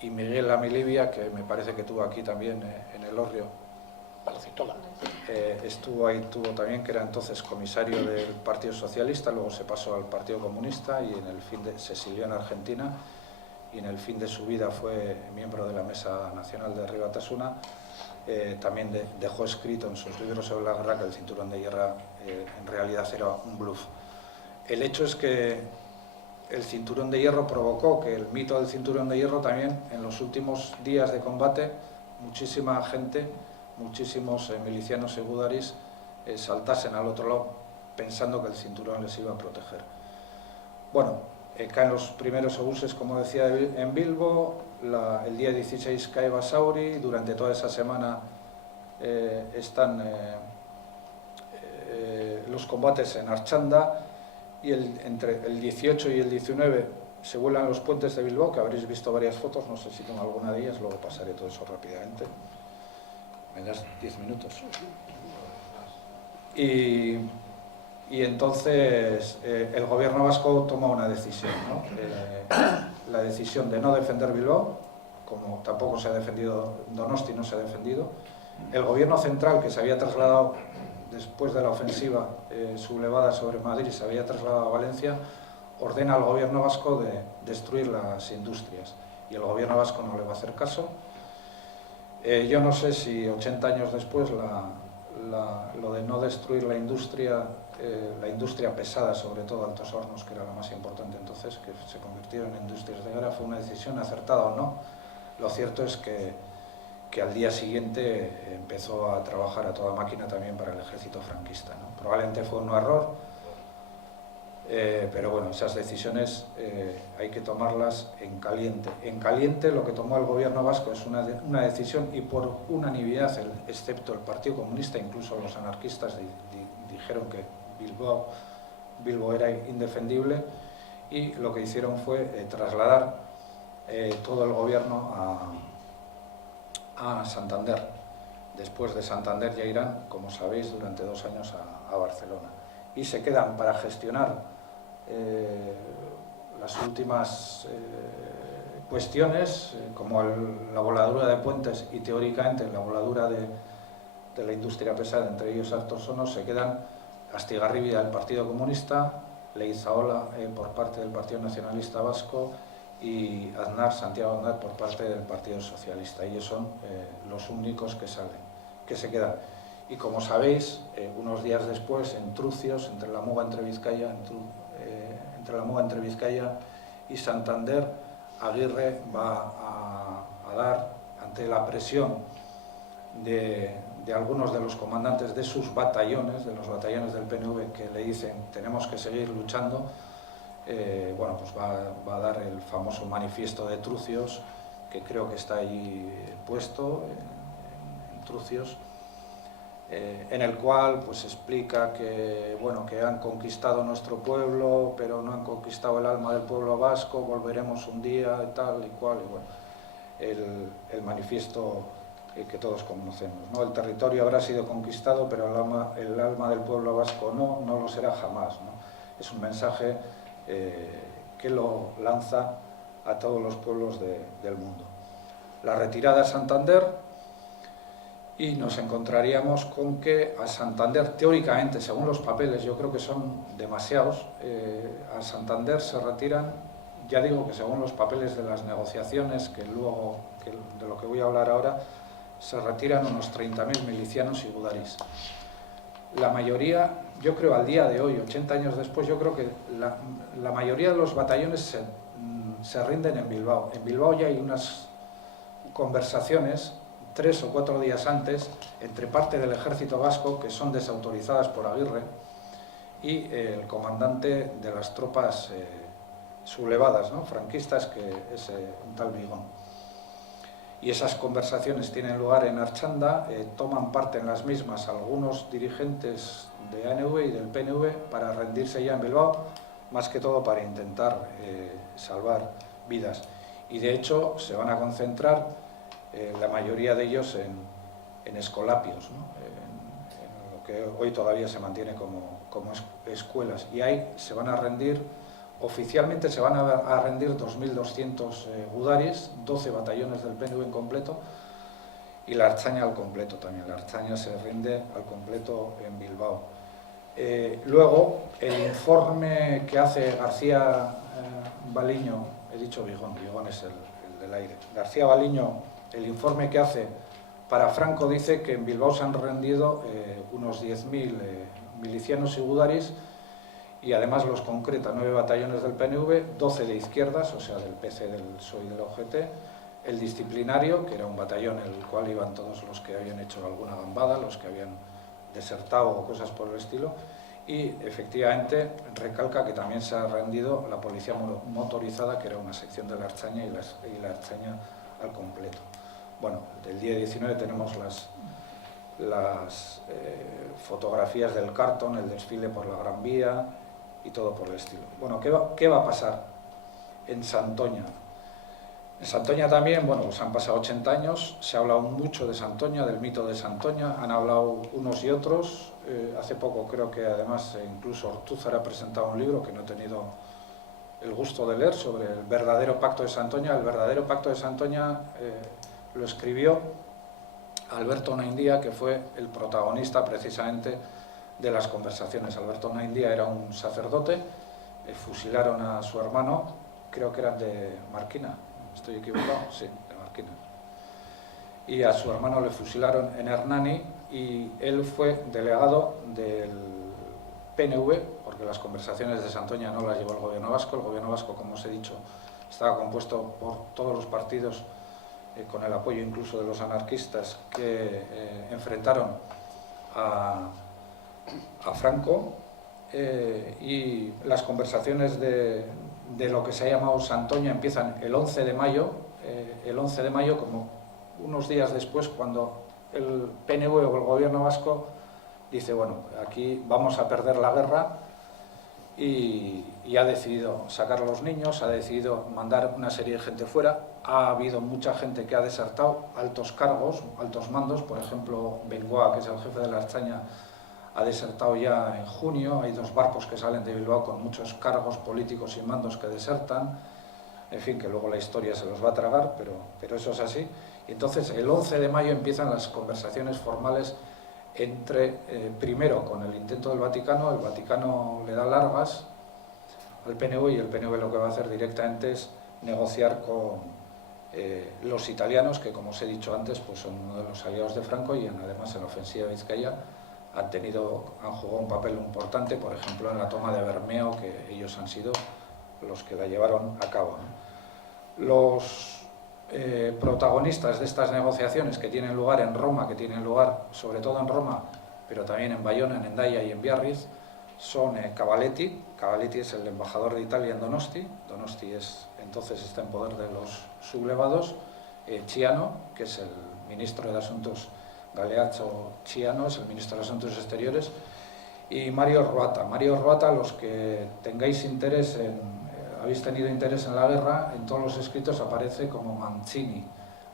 Y Miguel Amilibia, que me parece que tuvo aquí también en Elorrio, estuvo ahí, también, que era entonces comisario del Partido Socialista, luego se pasó al Partido Comunista y se exilió en Argentina, y en el fin de su vida fue miembro de la Mesa Nacional de Herri Batasuna. También dejó escrito en sus libros sobre la guerra que el cinturón de hierro en realidad era un bluff. El hecho es que el cinturón de hierro provocó que el mito del cinturón de hierro también, en los últimos días de combate, muchísima gente, muchísimos milicianos y gudaris saltasen al otro lado pensando que el cinturón les iba a proteger. Bueno, caen los primeros obuses, como decía, en Bilbo. El día 16 cae Basauri. Durante toda esa semana están los combates en Archanda, y entre el 18 y el 19 se vuelan los puentes de Bilbao, que habréis visto varias fotos, no sé si tengo alguna de ellas, luego pasaré todo eso rápidamente. ¿Me das 10 minutos? Y entonces el gobierno vasco toma una decisión, ¿no? La decisión de no defender Bilbao, como tampoco se ha defendido Donosti, no se ha defendido. El gobierno central, que se había trasladado después de la ofensiva sublevada sobre Madrid, se había trasladado a Valencia, ordena al gobierno vasco de destruir las industrias. Y el gobierno vasco no le va a hacer caso. Yo no sé si 80 años después lo de no destruir la industria pesada, sobre todo Altos Hornos, que era la más importante entonces, que se convirtieron en industrias de guerra, fue una decisión acertada o no. Lo cierto es que al día siguiente empezó a trabajar a toda máquina también para el ejército franquista, ¿no? Probablemente fue un error, pero bueno, esas decisiones hay que tomarlas en caliente. En caliente lo que tomó el gobierno vasco es una decisión, y por unanimidad, excepto el Partido Comunista, incluso los anarquistas dijeron que Bilbao era indefendible, y lo que hicieron fue trasladar todo el gobierno a Santander. Después de Santander ya irán, como sabéis, durante 2 años a Barcelona. Y se quedan para gestionar las últimas cuestiones, como la voladura de puentes y teóricamente la voladura de la industria pesada, entre ellos Altos Hornos. Se quedan Astigarribia del Partido Comunista, Leizaola por parte del Partido Nacionalista Vasco y Santiago Aznar por parte del Partido Socialista. Ellos son los únicos que se quedan. Y como sabéis, unos días después, en Trucios, entre la Muga entre Vizcaya y Santander, Aguirre va a dar, ante la presión de algunos de los comandantes de sus batallones, de los batallones del PNV, que le dicen tenemos que seguir luchando, bueno, pues va a dar el famoso manifiesto de Trucios, que creo que está ahí puesto en Trucios, en el cual pues explica que, bueno, que han conquistado nuestro pueblo, pero no han conquistado el alma del pueblo vasco, volveremos un día, y tal y cual, y bueno, el manifiesto que todos conocemos, ¿no? El territorio habrá sido conquistado, pero el alma del pueblo vasco no lo será jamás, ¿no? Es un mensaje que lo lanza a todos los pueblos del mundo. La retirada a Santander, y nos encontraríamos con que a Santander, teóricamente, según los papeles, yo creo que son demasiados, a Santander se retiran, ya digo que según los papeles de las negociaciones, de lo que voy a hablar ahora, se retiran unos 30.000 milicianos y gudaris. La mayoría, yo creo al día de hoy, 80 años después, yo creo que la mayoría de los batallones se rinden en Bilbao. En Bilbao ya hay unas conversaciones 3 o 4 días antes entre parte del ejército vasco, que son desautorizadas por Aguirre, y el comandante de las tropas sublevadas, ¿no?, franquistas, que es un tal Vigón. Y esas conversaciones tienen lugar en Archanda, toman parte en las mismas algunos dirigentes de ANV y del PNV para rendirse ya en Bilbao, más que todo para intentar salvar vidas. Y de hecho se van a concentrar la mayoría de ellos en Escolapios, ¿no?, en lo que hoy todavía se mantiene como escuelas. Y ahí se van a rendir, oficialmente se van a rendir 2.200 gudaris, 12 batallones del PNV en completo, y la Ertzaina al completo también. La Ertzaina se rinde al completo en Bilbao. Luego, el informe que hace García Baliño, he dicho Vigón es el del aire, García Baliño, el informe que hace para Franco dice que en Bilbao se han rendido unos 10.000 milicianos y gudaris, y además los concreta 9 batallones del PNV, 12 de izquierdas, o sea, del PC, del PSOE y de la UGT, el disciplinario, que era un batallón en el cual iban todos los que habían hecho alguna gambada, los que habían desertado o cosas por el estilo, y efectivamente recalca que también se ha rendido la policía motorizada, que era una sección de la Ertzaina, y la Ertzaina al completo. Bueno, del día 19 tenemos las fotografías del Carton, el desfile por la Gran Vía y todo por el estilo. Bueno, ¿qué va a pasar? en Santoña. En Santoña también, bueno, pues han pasado 80 años, se ha hablado mucho de Santoña, del mito de Santoña, han hablado unos y otros. Hace poco creo que además incluso Ortúzar ha presentado un libro que no he tenido el gusto de leer sobre el verdadero pacto de Santoña. El verdadero pacto de Santoña lo escribió Alberto Onaindia, que fue el protagonista precisamente de las conversaciones. Alberto Onaindia era un sacerdote, fusilaron a su hermano, creo que eran de Marquina, ¿estoy equivocado? Sí, de Marquina. Y a su hermano le fusilaron en Hernani y él fue delegado del PNV, porque las conversaciones de Santoña no las llevó el gobierno vasco. El gobierno vasco, como os he dicho, estaba compuesto por todos los partidos, con el apoyo incluso de los anarquistas que enfrentaron a Franco, y las conversaciones de lo que se ha llamado Santoña empiezan el 11 de mayo, como unos días después, cuando el PNV o el gobierno vasco dice, bueno, aquí vamos a perder la guerra, y ha decidido sacar a los niños, ha decidido mandar una serie de gente fuera. Ha habido mucha gente que ha desertado, altos cargos, altos mandos, por ejemplo, Bengoa, que es el jefe de la Ertzaintza, ha desertado ya en junio. Hay 2 barcos que salen de Bilbao con muchos cargos políticos y mandos que desertan. En fin, que luego la historia se los va a tragar, pero eso es así. Y entonces el 11 de mayo empiezan las conversaciones formales entre, primero con el intento del Vaticano. El Vaticano le da largas al PNV y el PNV lo que va a hacer directamente es negociar con los italianos, que como os he dicho antes, pues son uno de los aliados de Franco, y además en la ofensiva de Vizcaya han jugado un papel importante, por ejemplo en la toma de Bermeo, que ellos han sido los que la llevaron a cabo, ¿no? Los protagonistas de estas negociaciones, que tienen lugar en Roma, que tienen lugar sobre todo en Roma, pero también en Bayona, en Hendaya y en Biarritz, son Cavaletti. Cavaletti es el embajador de Italia en Donosti. Donosti entonces está en poder de los sublevados. Ciano, que es el ministro de Asuntos, Galeazzo Ciano, es el ministro de Asuntos Exteriores, y Mario Ruata. Mario Ruata, los que tengáis interés habéis tenido interés en la guerra, en todos los escritos aparece como Mancini,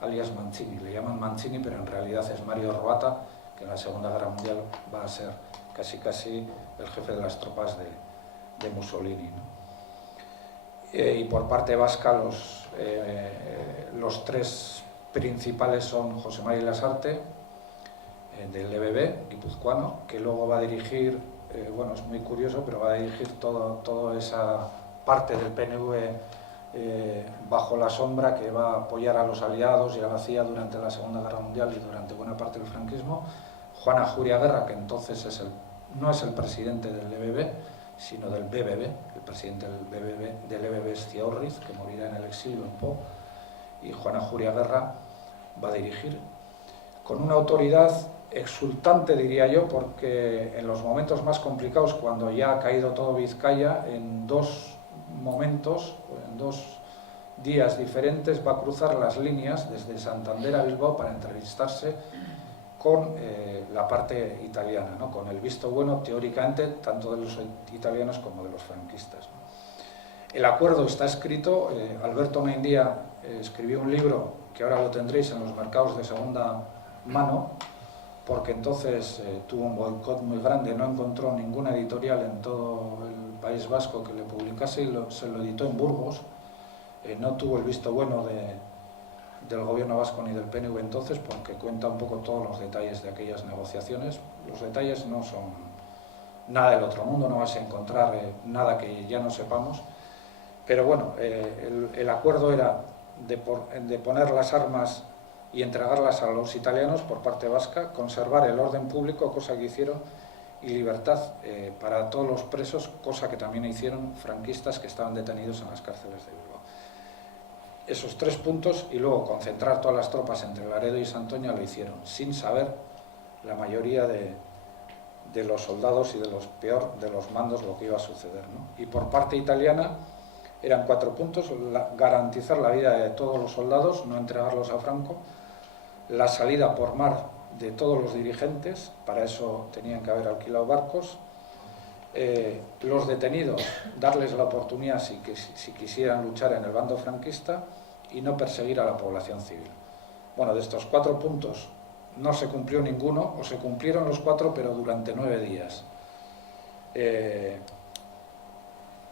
alias Mancini. Le llaman Mancini, pero en realidad es Mario Ruata, que en la Segunda Guerra Mundial va a ser casi el jefe de las tropas de Mussolini, ¿no? Y por parte vasca los 3 principales son José María Lasarte, del EBB guipuzcoano, que luego va a dirigir, bueno, es muy curioso, pero va a dirigir toda esa parte del PNV bajo la sombra, que va a apoyar a los aliados y a la CIA durante la Segunda Guerra Mundial y durante buena parte del franquismo. Juan Ajuria Guerra, que entonces no es el presidente del EBB, sino del BBB. El presidente del EBB es Ciaurriz, que morirá en el exilio en Po, y Juan Ajuria Guerra va a dirigir con una autoridad exultante, diría yo, porque en los momentos más complicados, cuando ya ha caído todo Vizcaya, en 2 momentos, en 2 días diferentes, va a cruzar las líneas desde Santander a Bilbao para entrevistarse con la parte italiana, ¿no? Con el visto bueno, teóricamente, tanto de los italianos como de los franquistas, ¿no? El acuerdo está escrito. Alberto Onaindia escribió un libro que ahora lo tendréis en los mercados de segunda mano, porque entonces tuvo un boicot muy grande, no encontró ninguna editorial en todo el País Vasco que le publicase, y se lo editó en Burgos. No tuvo el visto bueno del gobierno vasco ni del PNV entonces, porque cuenta un poco todos los detalles de aquellas negociaciones. Los detalles no son nada del otro mundo, no vas a encontrar nada que ya no sepamos, pero bueno, el acuerdo era de poner las armas y entregarlas a los italianos por parte vasca, conservar el orden público, cosa que hicieron, y libertad para todos los presos, cosa que también hicieron franquistas que estaban detenidos en las cárceles de Bilbao. Esos 3 puntos, y luego concentrar todas las tropas entre Laredo y Santoña, lo hicieron sin saber la mayoría de los soldados y de los mandos lo que iba a suceder, ¿no? Y por parte italiana eran 4 puntos: garantizar la vida de todos los soldados, no entregarlos a Franco; la salida por mar de todos los dirigentes, para eso tenían que haber alquilado barcos; Los detenidos, darles la oportunidad si quisieran luchar en el bando franquista y no perseguir a la población civil. Bueno, de estos 4 puntos no se cumplió ninguno, o se cumplieron los 4, pero durante 9 días.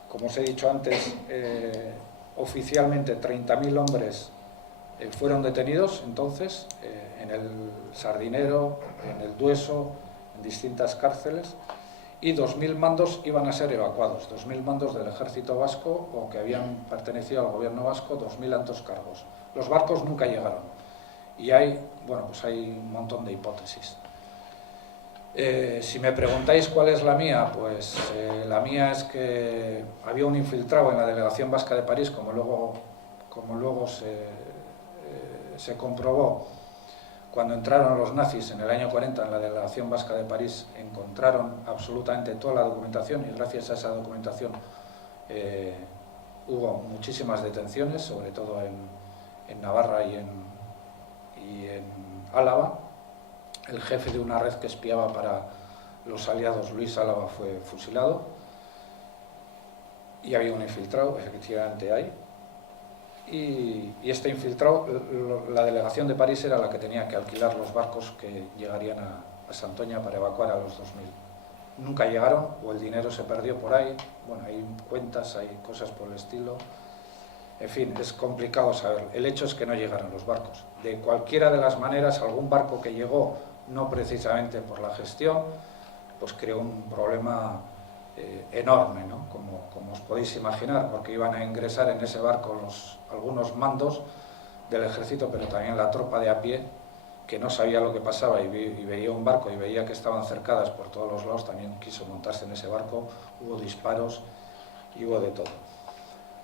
Como os he dicho antes, oficialmente 30.000 hombres fueron detenidos entonces en el Sardinero, en el Dueso, en distintas cárceles, y 2.000 mandos iban a ser evacuados, 2.000 mandos del ejército vasco o que habían pertenecido al gobierno vasco, 2.000 altos cargos. Los barcos nunca llegaron y hay un montón de hipótesis. Si me preguntáis cuál es la mía, pues la mía es que había un infiltrado en la delegación vasca de París, como luego se comprobó. Cuando entraron los nazis en el año 40 en la delegación vasca de París, encontraron absolutamente toda la documentación, y gracias a esa documentación hubo muchísimas detenciones, sobre todo en Navarra y en Álava. El jefe de una red que espiaba para los aliados, Luis Álava, fue fusilado, y había un infiltrado, efectivamente hay. Y este infiltrado, la delegación de París era la que tenía que alquilar los barcos que llegarían a Santoña para evacuar a los 2.000. Nunca llegaron, o el dinero se perdió por ahí. Bueno, hay cuentas, hay cosas por el estilo. En fin, es complicado saber. El hecho es que no llegaron los barcos. De cualquiera de las maneras, algún barco que llegó, no precisamente por la gestión, pues creó un problema enorme, ¿no? Como os podéis imaginar, porque iban a ingresar en ese barco algunos mandos del ejército, pero también la tropa de a pie, que no sabía lo que pasaba y veía un barco y veía que estaban cercadas por todos los lados, también quiso montarse en ese barco. Hubo disparos y hubo de todo.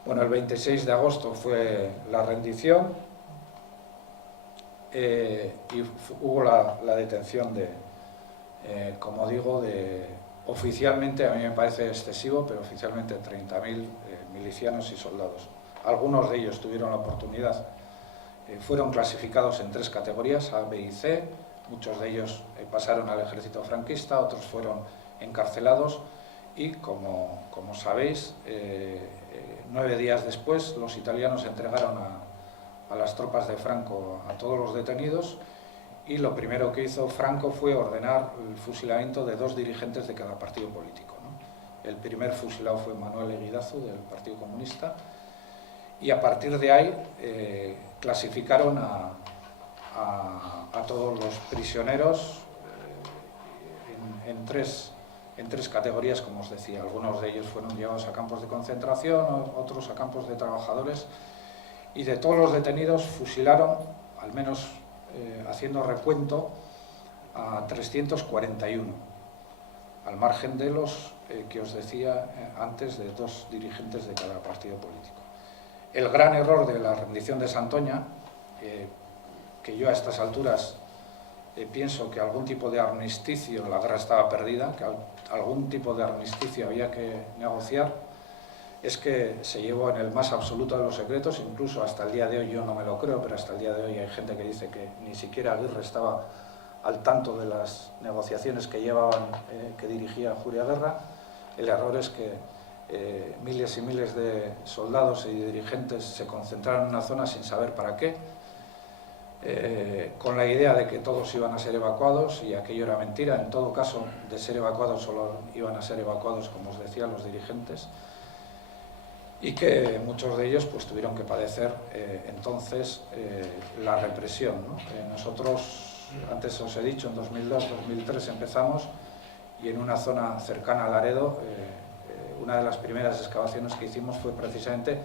Bueno, el 26 de agosto fue la rendición y hubo la detención como digo, oficialmente, a mí me parece excesivo, pero oficialmente 30.000 milicianos y soldados. Algunos de ellos tuvieron la oportunidad, fueron clasificados en 3 categorías, A, B y C. Muchos de ellos pasaron al ejército franquista, otros fueron encarcelados y, como sabéis, 9 días después los italianos entregaron a las tropas de Franco a todos los detenidos, y lo primero que hizo Franco fue ordenar el fusilamiento de 2 dirigentes de cada partido político, ¿no? El primer fusilado fue Manuel Eguidazu, del Partido Comunista, y a partir de ahí clasificaron a todos los prisioneros en tres categorías, como os decía. Algunos de ellos fueron llevados a campos de concentración, otros a campos de trabajadores, y de todos los detenidos fusilaron, al menos haciendo recuento, a 341, al margen de los que os decía antes, de 2 dirigentes de cada partido político. El gran error de la rendición de Santoña, que yo a estas alturas pienso que algún tipo de armisticio, la guerra estaba perdida, que algún tipo de armisticio había que negociar, es que se llevó en el más absoluto de los secretos. Incluso hasta el día de hoy, yo no me lo creo, pero hasta el día de hoy hay gente que dice que ni siquiera Aguirre estaba al tanto de las negociaciones que dirigía Juria Guerra. El error es que miles y miles de soldados y dirigentes se concentraron en una zona sin saber para qué, con la idea de que todos iban a ser evacuados, y aquello era mentira. En todo caso, de ser evacuados solo iban a ser evacuados, como os decía, los dirigentes, y que muchos de ellos pues tuvieron que padecer entonces la represión, ¿no? Nosotros, antes os he dicho, en 2002-2003 empezamos, y en una zona cercana a Laredo, una de las primeras excavaciones que hicimos fue precisamente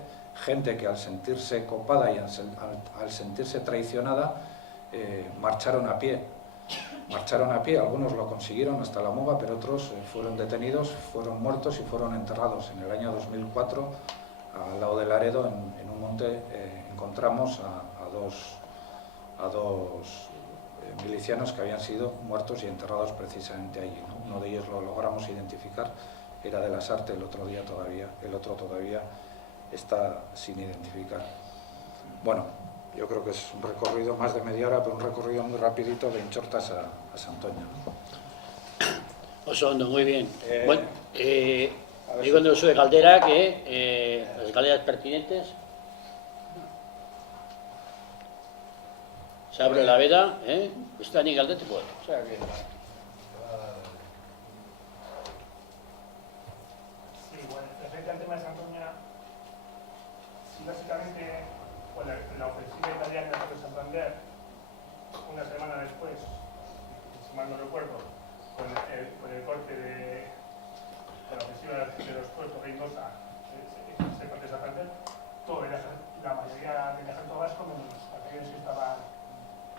gente que, al sentirse copada y al sentirse traicionada, marcharon a pie. Algunos lo consiguieron hasta la Muga, pero otros fueron detenidos, fueron muertos y fueron enterrados. En el año 2004, al lado de Laredo, en un monte, encontramos a dos milicianos que habían sido muertos y enterrados precisamente allí, ¿no? Uno de ellos lo logramos identificar, era de Lasarte, el otro todavía está sin identificar. Bueno, yo creo que es un recorrido más de media hora, pero un recorrido muy rapidito de Inchortas a Santoña, ¿no? Oso ondo, muy bien. Bueno, digo en su caldera que las calderas pertinentes. Se abre la veda, está ni caldete, pues. O sea que... Sí, bueno, respecto al tema de Santoña, sí, básicamente, bueno, la ofensiva italiana de Santander, una semana después, si mal no recuerdo, con el corte de la ofensiva de los puertos Reynosa, se corte Santander, todo la mayoría del ejército vasco, menos los batallones que estaban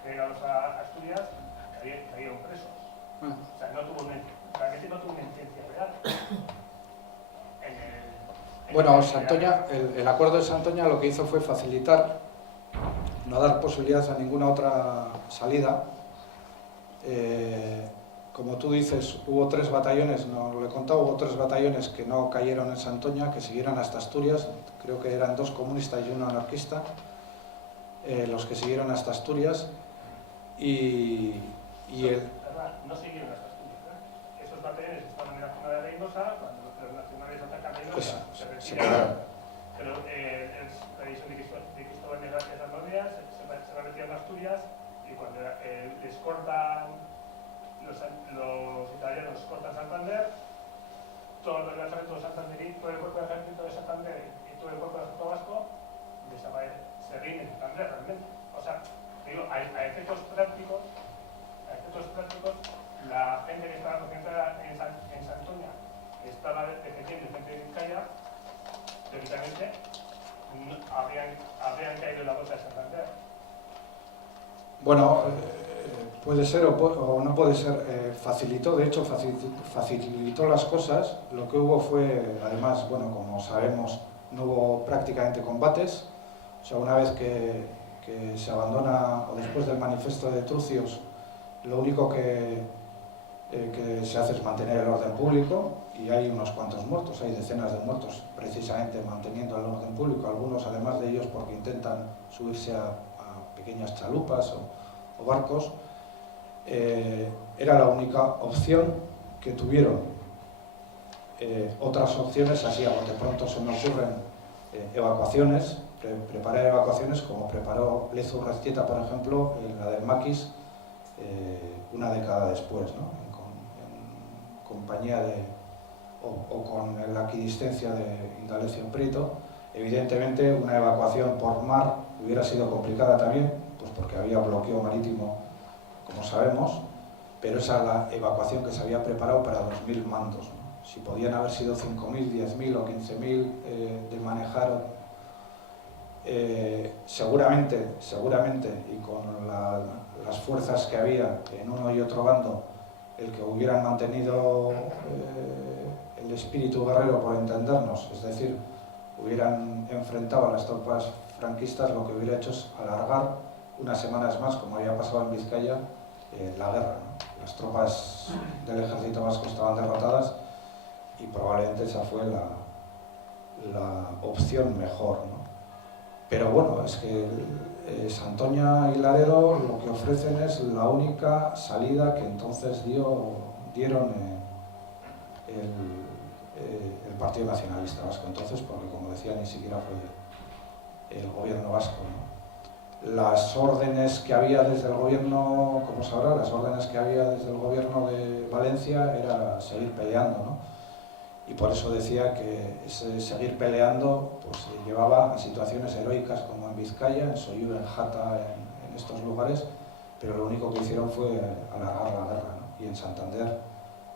pegados a Asturias, cayeron presos. O sea, realmente no tuvo una incidencia real. Bueno, Santoña, el acuerdo de Santoña lo que hizo fue facilitar, no dar posibilidad a ninguna otra salida. Como tú dices, hubo 3 batallones, no lo he contado, hubo 3 batallones que no cayeron en Santoña, que siguieron hasta Asturias, creo que eran 2 comunistas y 1 anarquista, los que siguieron hasta Asturias, no siguieron hasta Asturias, esos batallones estaban en la zona de Reynosa, cuando los nacionales atacan Reynosa, se retiran, pero la división de Cristóbal de las Norias se va retirando a Asturias, y cuando les cortan los italianos cortan Santander, todo el ejército de Santander, todo el cuerpo de ejército de Santander y todo el cuerpo de ejército vasco desaparece, se rinde Santander realmente. O sea, digo, a efectos prácticos, la gente que estaba concentrada en Santoña estaba defendiendo el frente de Vizcaya, teóricamente habrían caído en la bolsa de Santander. Bueno, puede ser o no puede ser, facilitó, de hecho facilitó las cosas. Lo que hubo fue, además, bueno, como sabemos, no hubo prácticamente combates. O sea, una vez que se abandona, o después del manifiesto de Trucios, lo único que se hace es mantener el orden público, y hay unos cuantos muertos, hay decenas de muertos precisamente manteniendo el orden público, algunos además de ellos porque intentan subirse a pequeñas chalupas o barcos. Era la única opción que tuvieron. Otras opciones, así a bote pronto se me ocurren, evacuaciones, preparar evacuaciones como preparó Lezo Urreztieta, por ejemplo, en la del Maquis, una década después, ¿no? en compañía o con la equidistancia de Indalecio Prieto. Evidentemente una evacuación por mar hubiera sido complicada también, pues porque había bloqueo marítimo, como sabemos, pero esa es la evacuación que se había preparado para 2.000 mandos, ¿no? Si podían haber sido 5.000, 10.000 o 15.000 de manejar, seguramente, y con las fuerzas que había en uno y otro bando, el que hubieran mantenido el espíritu guerrero, por entendernos, es decir, hubieran enfrentado a las tropas franquistas, lo que hubiera hecho es alargar unas semanas más, como había pasado en Vizcaya, la guerra, ¿no? Las tropas del ejército vasco estaban derrotadas y probablemente esa fue la opción mejor, ¿no? Pero bueno, es que Santoña y Laredo lo que ofrecen es la única salida que entonces dieron el Partido Nacionalista Vasco, entonces, porque como decía, ni siquiera fue el gobierno vasco, ¿no? Las órdenes que había desde el gobierno, como sabrá, las órdenes que había desde el gobierno de Valencia era seguir peleando, ¿no? Y por eso decía que ese seguir peleando pues llevaba a situaciones heroicas como en Vizcaya, en Sollura, en Jata, en estos lugares, pero lo único que hicieron fue alargar la guerra, ¿no? Y en Santander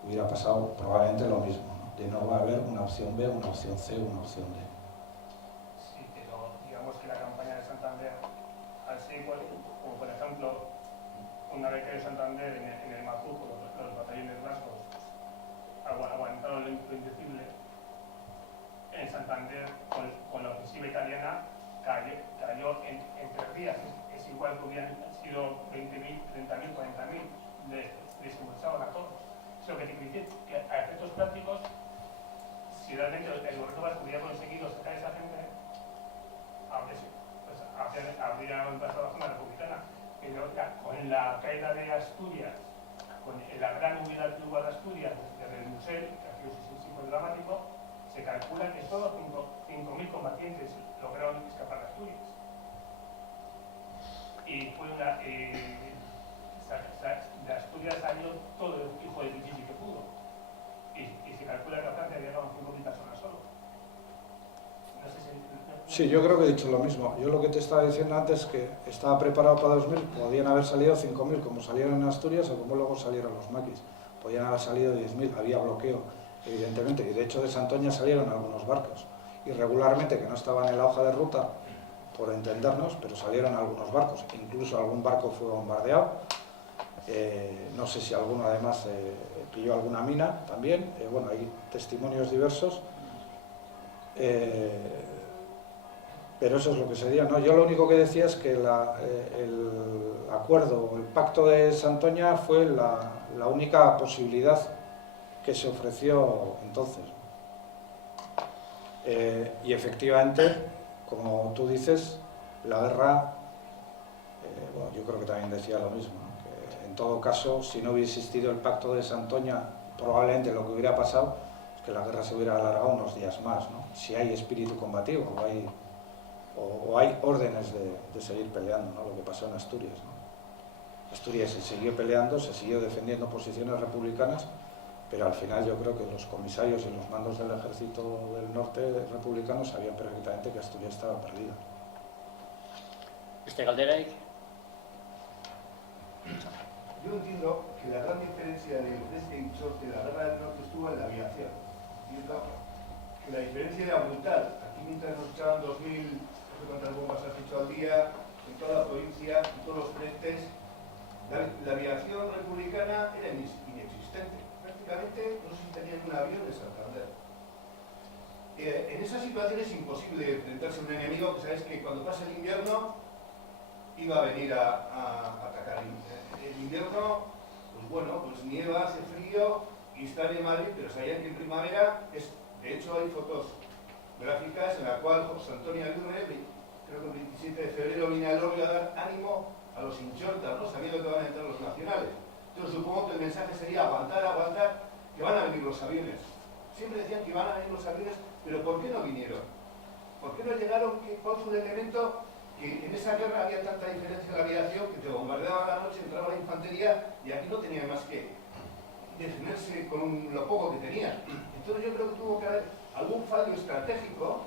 hubiera pasado probablemente lo mismo, ¿no? De no va a haber una opción B, una opción C, una opción D. Sí, pero digamos que la campaña de Santander, así como por ejemplo, una vez que en Santander, en el Macuco, los batallones vascos aguantaron lo indecible, en Santander, con la ofensiva italiana, cayó entre días. Es igual que hubieran sido 20.000, 30.000, 40.000, les expulsaban a todos. Es lo que te quiero decir, que a efectos prácticos, si realmente el gobierno vasco hubiera conseguido sacar a esa gente, pues habrían pasado a la zona republicana. Pero con la caída de Asturias, con la gran unidad que hubo de Asturias, de Rosell, que aquí es psicodramático, se calcula que solo 5.000 combatientes lograron escapar de Asturias. Y fue de Asturias salió todo el hijo de Pichichi que pudo. Y se calcula que a Francia llegaban 5.000 personas solo. No sé si... Sí, yo creo que he dicho lo mismo. Yo lo que te estaba diciendo antes es que estaba preparado para 2.000, podían haber salido 5.000 como salieron en Asturias o como luego salieron los maquis. Podían haber salido 10.000, había bloqueo, evidentemente, y de hecho de Santoña salieron algunos barcos. Irregularmente, que no estaban en la hoja de ruta, por entendernos, pero salieron algunos barcos. Incluso algún barco fue bombardeado. No sé si alguno además pilló alguna mina también. Bueno, hay testimonios diversos. Pero eso es lo que sería, ¿no? Yo lo único que decía es que el acuerdo, el pacto de Santoña fue la única posibilidad que se ofreció entonces. Y efectivamente, como tú dices, la guerra, bueno, yo creo que también decía lo mismo, ¿no? Que en todo caso, si no hubiera existido el pacto de Santoña, probablemente lo que hubiera pasado es que la guerra se hubiera alargado unos días más, ¿no? Si hay espíritu combativo o hay órdenes de seguir peleando, ¿no? Lo que pasó en Asturias, ¿no? Asturias se siguió peleando, se siguió defendiendo posiciones republicanas, pero al final yo creo que los comisarios y los mandos del ejército del norte republicano sabían perfectamente que Asturias estaba perdida. Galdera. Yo entiendo que la gran diferencia de este Inchorte de la guerra del norte estuvo en la aviación. Que la diferencia era brutal. Aquí mientras nos echaban 2.000, no sé cuántas bombas has hecho al día, en toda la provincia, en todos los frentes, la aviación republicana era inexistente. Prácticamente no se tenía un avión de Santander. En esa situación es imposible enfrentarse a un enemigo que sabes que cuando pasa el invierno iba a venir a atacar. El invierno, pues bueno, pues nieva, hace frío y están en Madrid, pero sabían que en primavera, de hecho hay fotos gráficas en la cual José Antonio Aguirre, creo que el 27 de febrero, viene al Orbe a dar ánimo a los hinchortas, ¿no? Sabiendo que van a entrar los nacionales. Entonces supongo que el mensaje sería aguantar, que van a venir los aviones. Siempre decían que iban a venir los aviones, pero ¿por qué no vinieron? ¿Por qué no llegaron? ¿Cuál fue el elemento? Que en esa guerra había tanta diferencia en la aviación que te bombardeaban la noche, entraba la infantería y aquí no tenía más que defenderse con lo poco que tenía. Entonces yo creo que tuvo que haber algún fallo estratégico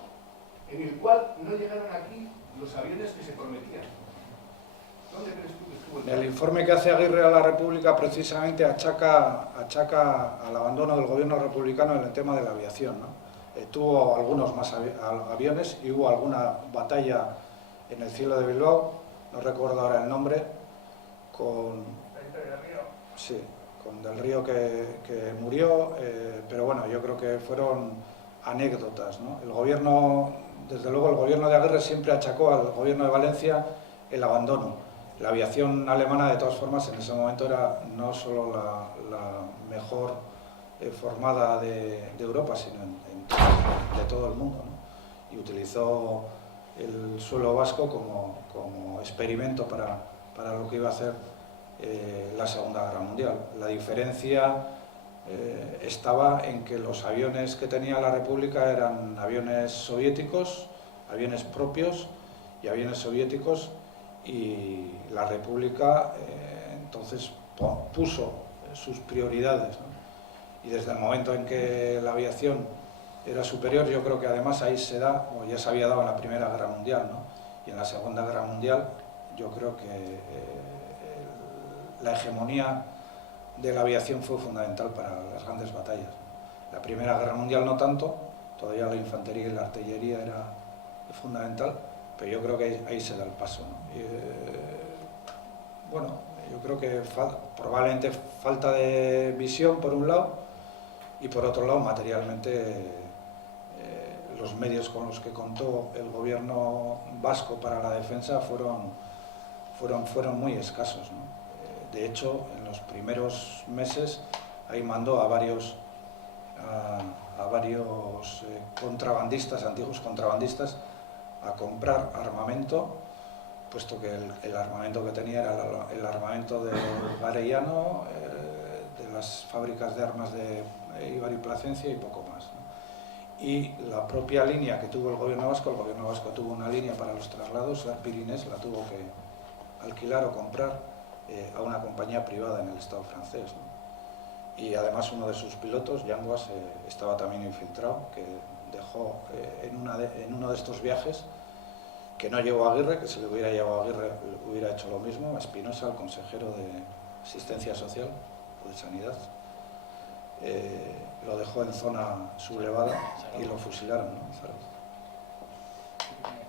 en el cual no llegaron aquí los aviones que se prometían. ¿Dónde crees tú que estuvo el fallo? El informe que hace Aguirre a la República precisamente achaca al abandono del gobierno republicano en el tema de la aviación, ¿no? Tuvo algunos más aviones y hubo alguna batalla en el cielo de Bilbao, no recuerdo ahora el nombre, con Del Río que murió, pero bueno, yo creo que fueron anécdotas, ¿no? El gobierno, desde luego el gobierno de Aguirre siempre achacó al gobierno de Valencia el abandono. La aviación alemana, de todas formas, en ese momento era no solo la mejor formada de Europa, sino de todo el mundo, ¿no? Y utilizó el suelo vasco como experimento para lo que iba a hacer la Segunda Guerra Mundial. La diferencia estaba en que los aviones que tenía la República eran aviones soviéticos, aviones propios y aviones soviéticos, y la República entonces puso sus prioridades, ¿no? Y desde el momento en que la aviación era superior, yo creo que además ahí se da, o ya se había dado en la Primera Guerra Mundial, ¿no? Y en la Segunda Guerra Mundial yo creo que la hegemonía de la aviación fue fundamental para las grandes batallas. La Primera Guerra Mundial no tanto, todavía la infantería y la artillería era fundamental, pero yo creo que ahí se da el paso, ¿no? Bueno, yo creo que probablemente falta de visión por un lado, y por otro lado materialmente los medios con los que contó el gobierno vasco para la defensa fueron muy escasos, ¿no? De hecho, en los primeros meses ahí mandó a varios contrabandistas, antiguos contrabandistas, a comprar armamento, puesto que el armamento que tenía era el armamento de Arellano, de las fábricas de armas de Eibar y Plasencia y poco más, ¿no? Y la propia línea que tuvo el gobierno vasco tuvo una línea para los traslados, la Pirinés la tuvo que alquilar o comprar a una compañía privada en el Estado francés, ¿no? Y además uno de sus pilotos, Yanguas, estaba también infiltrado, que dejó en uno de estos viajes, que no llevó a Aguirre, que si le hubiera llevado a Aguirre hubiera hecho lo mismo, a Espinosa, el consejero de Asistencia Social o de Sanidad. Lo dejó en zona sublevada y lo fusilaron, ¿no?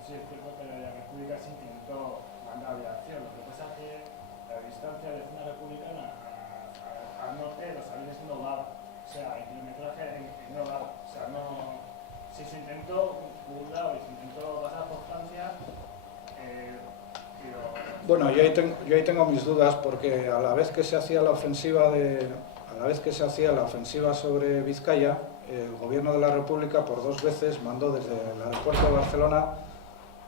Sí, es cierto que la República sí intentó mandar aviación, lo que pasa es que la distancia de zona republicana al norte los aviones no van, o sea, el kilometraje no va, o sea, no... Sí se intentó, por un lado, y se intentó pasar por Francia, pero... Bueno, yo ahí tengo mis dudas, porque a la vez que se hacía la ofensiva sobre Vizcaya, el gobierno de la República por 2 veces mandó desde el aeropuerto de Barcelona,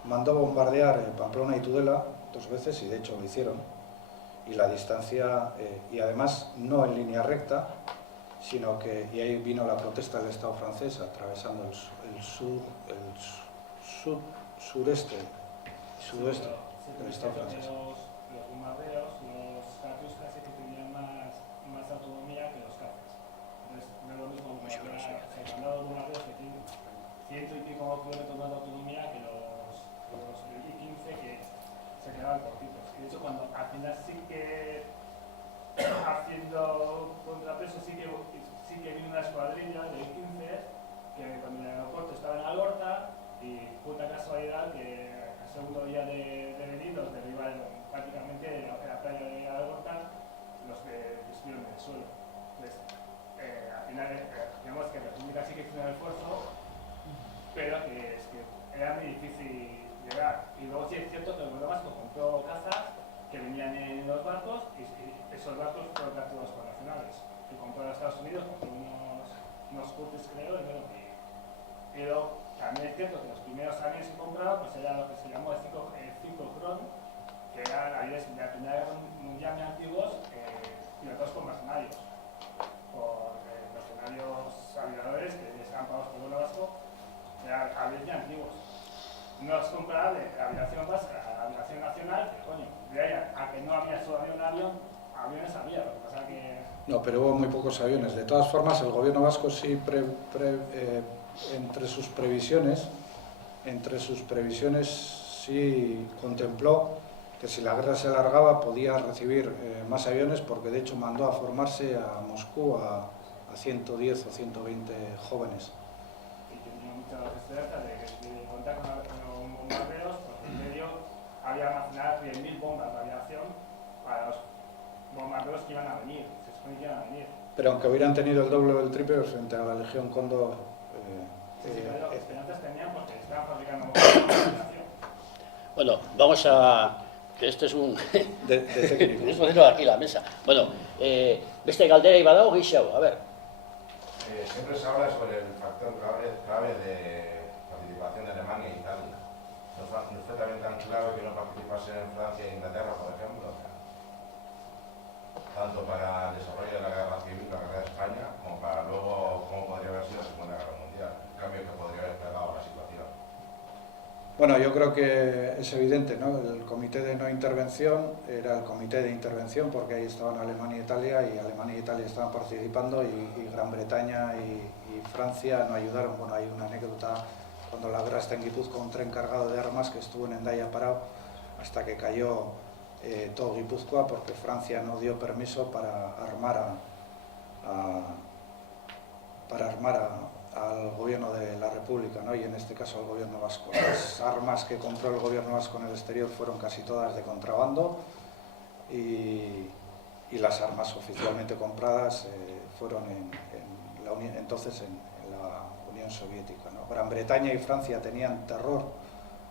mandó bombardear Pamplona y Tudela 2 veces, y de hecho lo hicieron, y la distancia, y además no en línea recta, sino que, y ahí vino la protesta del Estado francés atravesando el sureste y sudoeste del Estado francés. Los bombardeos, los Katyuskas sí que tenían más autonomía que los cazas. Entonces, no es lo mismo bombardear, se han mandado bombardeos que tienen 100 y pico kilómetros más de autonomía que los I-15 que se quedaban cortitos. Y de hecho, cuando al final sí que haciendo contrapeso sí que vino una escuadrilla de I-15 que cuando el aeropuerto estaba en Algorta, y puta casualidad que el segundo día de venir los derribaron prácticamente en la playa de Algorta, los destruyeron del suelo. Entonces, al final, digamos que la República sí que hizo un esfuerzo, pero que era muy difícil llegar. Y luego sí es cierto que el gobierno vasco compró cazas que venían en los barcos, y esos barcos fueron capturados por nacionales, que compró a Estados Unidos, compró unos curtis, creo, y bueno, pero también es cierto que los primeros aviones que compraron pues era lo que se llamó el 5 Kron, que eran aviones de la Primera Guerra Mundial antiguos, pilotados por mercenarios, por mercenarios aviadores que estaban pagados por el gobierno vasco, eran aviones ya antiguos. No es comparable la aviación vasca a la aviación nacional, que coño, de ahí a que no había solo aviones había, lo que pasa que... No, pero hubo muy pocos aviones. De todas formas, el gobierno vasco sí entre sus previsiones sí contempló que si la guerra se alargaba podía recibir más aviones, porque de hecho mandó a formarse a Moscú a 110 o 120 jóvenes. Y tenía mucha esperanza de contar con bombardeos, porque en medio había almacenadas 10.000 bombas de aviación para los bombardeos que iban a venir, se supone que iban a venir. Pero aunque hubieran tenido el doble o el triple frente a la Legión Cóndor... pero esperanzas tenían porque estaban fabricando aviación. Bueno, vamos a... que este es un... de técnico. Es ponerlo aquí la mesa. Bueno, beste galdera iba dago gixau, a ver. Siempre se habla sobre el factor clave de participación de Alemania e Italia. ¿No fue también tan claro que no participasen en Francia e Inglaterra, por ejemplo? Tanto para el desarrollo de la guerra civil, la guerra de España, como para luego cómo podría haber sido la Segunda Guerra Mundial, el cambio que podría haber pegado la situación. Bueno, yo creo que es evidente, ¿no? El comité de no intervención era el comité de intervención, porque ahí estaban Alemania e Italia, y Alemania e Italia estaban participando, y Gran Bretaña y Francia no ayudaron. Bueno, hay una anécdota cuando la guerra está en Guipúzcoa, un tren cargado de armas que estuvo en Hendaya parado hasta que cayó todo Guipúzcoa, porque Francia no dio permiso para armar al gobierno de la República, ¿no? Y en este caso al gobierno vasco. Las armas que compró el gobierno vasco en el exterior fueron casi todas de contrabando, y las armas oficialmente compradas fueron entonces en la Unión Soviética, ¿no? Gran Bretaña y Francia tenían terror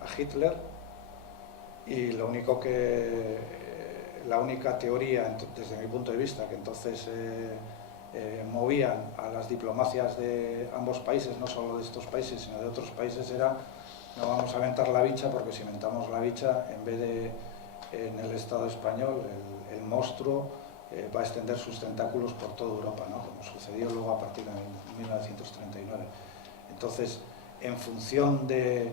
a Hitler, y la única teoría, desde mi punto de vista, que entonces movían a las diplomacias de ambos países, no solo de estos países, sino de otros países, era: no vamos a aventar la bicha, porque si inventamos la bicha, en vez de en el Estado español, el monstruo va a extender sus tentáculos por toda Europa, ¿no? Como sucedió luego a partir de 1939. Entonces, en función de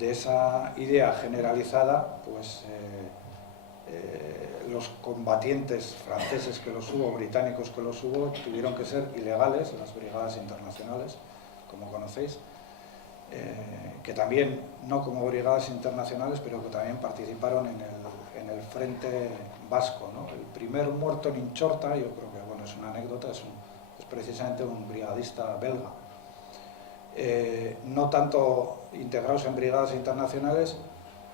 esa idea generalizada, pues los combatientes franceses que los hubo, británicos que los hubo, tuvieron que ser ilegales, las brigadas internacionales, como conocéis, que también, no como brigadas internacionales, pero que también participaron en el frente vasco, ¿no? El primer muerto en Inchorta, yo creo que bueno, es una anécdota, es precisamente un brigadista belga. No tanto integrados en brigadas internacionales,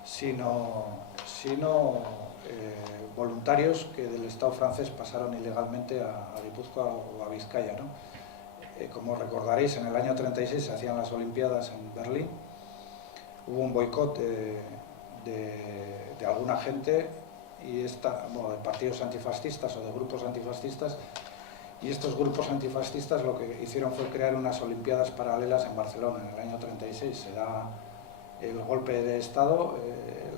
sino voluntarios que del Estado francés pasaron ilegalmente a Guipúzcoa o a Vizcaya, ¿no? Como recordaréis, en el año 36 se hacían las Olimpiadas en Berlín, hubo un boicot de alguna gente y de partidos antifascistas o de grupos antifascistas, y estos grupos antifascistas lo que hicieron fue crear unas Olimpiadas paralelas en Barcelona en el año 36. Se da el golpe de Estado,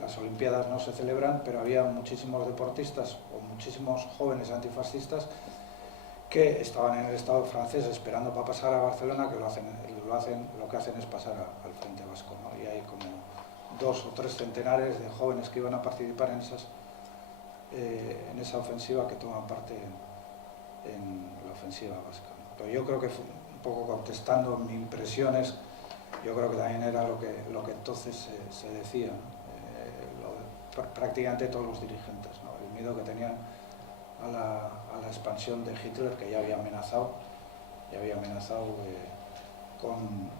las Olimpiadas no se celebran, pero había muchísimos deportistas o muchísimos jóvenes antifascistas que estaban en el Estado francés esperando para pasar a Barcelona, que lo que hacen es pasar al Frente Vasco, ¿no? Y hay como 2 o 3 centenares de jóvenes que iban a participar en esa ofensiva, que toman parte en la ofensiva vasca, ¿no? Pero yo creo que fue un poco contestando mis impresiones, yo creo que también era lo que entonces se decía, ¿no? Prácticamente todos los dirigentes, ¿no? El miedo que tenían a la expansión de Hitler, que ya había amenazado con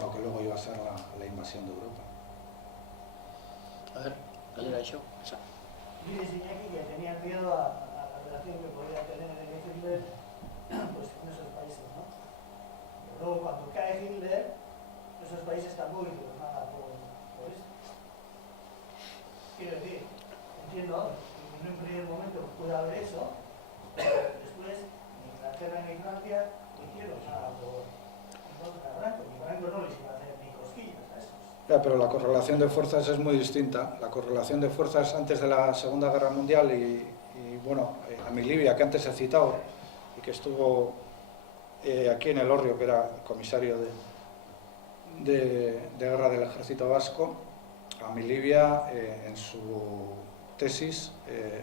lo que luego iba a ser la invasión de Europa. A ver, ¿qué le ha hecho? Dices, Iñaki, que tenían miedo a la relación que podía tener Hitler pues, con esos países, ¿no? Pero luego, cuando cae Hitler, esos países tampoco hicieron nada por esto. Quiero decir, entiendo que en un primer momento puede haber eso, pero después ni Inglaterra ni Francia hicieron nada por Franco. Ni Franco no les iba a hacer ni cosquillas a esos. Ya, pero la correlación de fuerzas es muy distinta. La correlación de fuerzas antes de la Segunda Guerra Mundial y bueno, a Milibia, que antes he citado y que estuvo aquí en Elorrio, que era comisario de guerra del ejército vasco, a Milibia en su tesis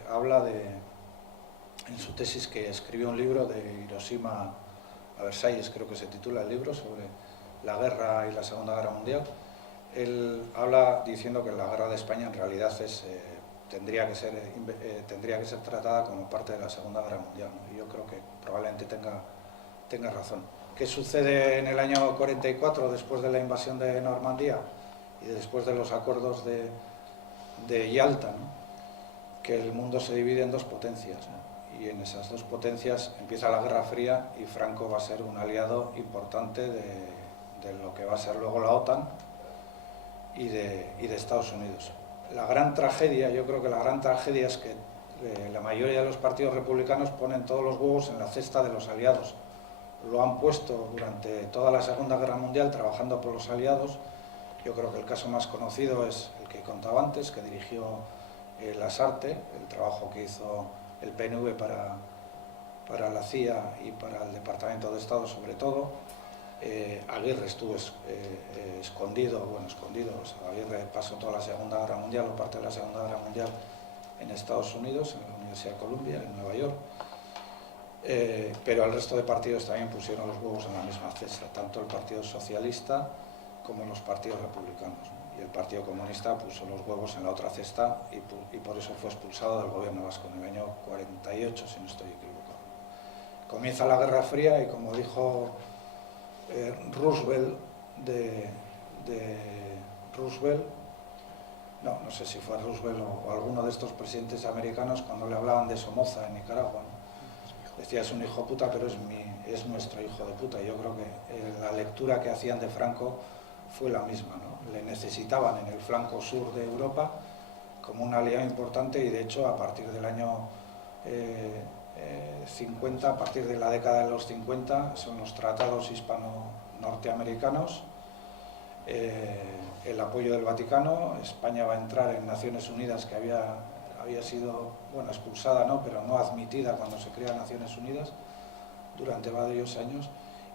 habla en su tesis, que escribió un libro de Hiroshima a Versalles, creo que se titula el libro, sobre la guerra y la Segunda Guerra Mundial. Él habla diciendo que la guerra de España en realidad tendría que ser tratada como parte de la Segunda Guerra Mundial, ¿no? Y yo creo que probablemente tenga razón. ¿Qué sucede en el año 44 después de la invasión de Normandía y después de los acuerdos de Yalta, ¿no? Que el mundo se divide en 2 potencias, ¿no? Y en esas 2 potencias empieza la Guerra Fría y Franco va a ser un aliado importante de lo que va a ser luego la OTAN y de Estados Unidos. La gran tragedia, yo creo que la gran tragedia es que la mayoría de los partidos republicanos ponen todos los huevos en la cesta de los aliados. Lo han puesto durante toda la Segunda Guerra Mundial trabajando por los aliados. Yo creo que el caso más conocido es el que contaba antes, que dirigió Lasarte, el trabajo que hizo el PNV para la CIA y para el Departamento de Estado sobre todo. Aguirre estuvo escondido, o sea, Aguirre pasó toda la Segunda Guerra Mundial o parte de la Segunda Guerra Mundial en Estados Unidos, en la Universidad de Columbia, en Nueva York. Pero el resto de partidos también pusieron los huevos en la misma cesta, tanto el Partido Socialista como los partidos republicanos, ¿no? Y el Partido Comunista puso los huevos en la otra cesta y por eso fue expulsado del gobierno vasco en el año 48, si no estoy equivocado. Comienza la Guerra Fría y, como dijo Roosevelt, no sé si fue Roosevelt o alguno de estos presidentes americanos, cuando le hablaban de Somoza en Nicaragua, ¿no? Decía, es un hijo de puta, pero es nuestro hijo de puta. Yo creo que la lectura que hacían de Franco fue la misma, ¿no? Le necesitaban en el flanco sur de Europa como un aliado importante, y de hecho a partir del año 50, a partir de la década de los 50, son los tratados hispano-norteamericanos, el apoyo del Vaticano. España va a entrar en Naciones Unidas, que había había sido, bueno, expulsada, ¿no?, pero no admitida cuando se crea Naciones Unidas durante varios años,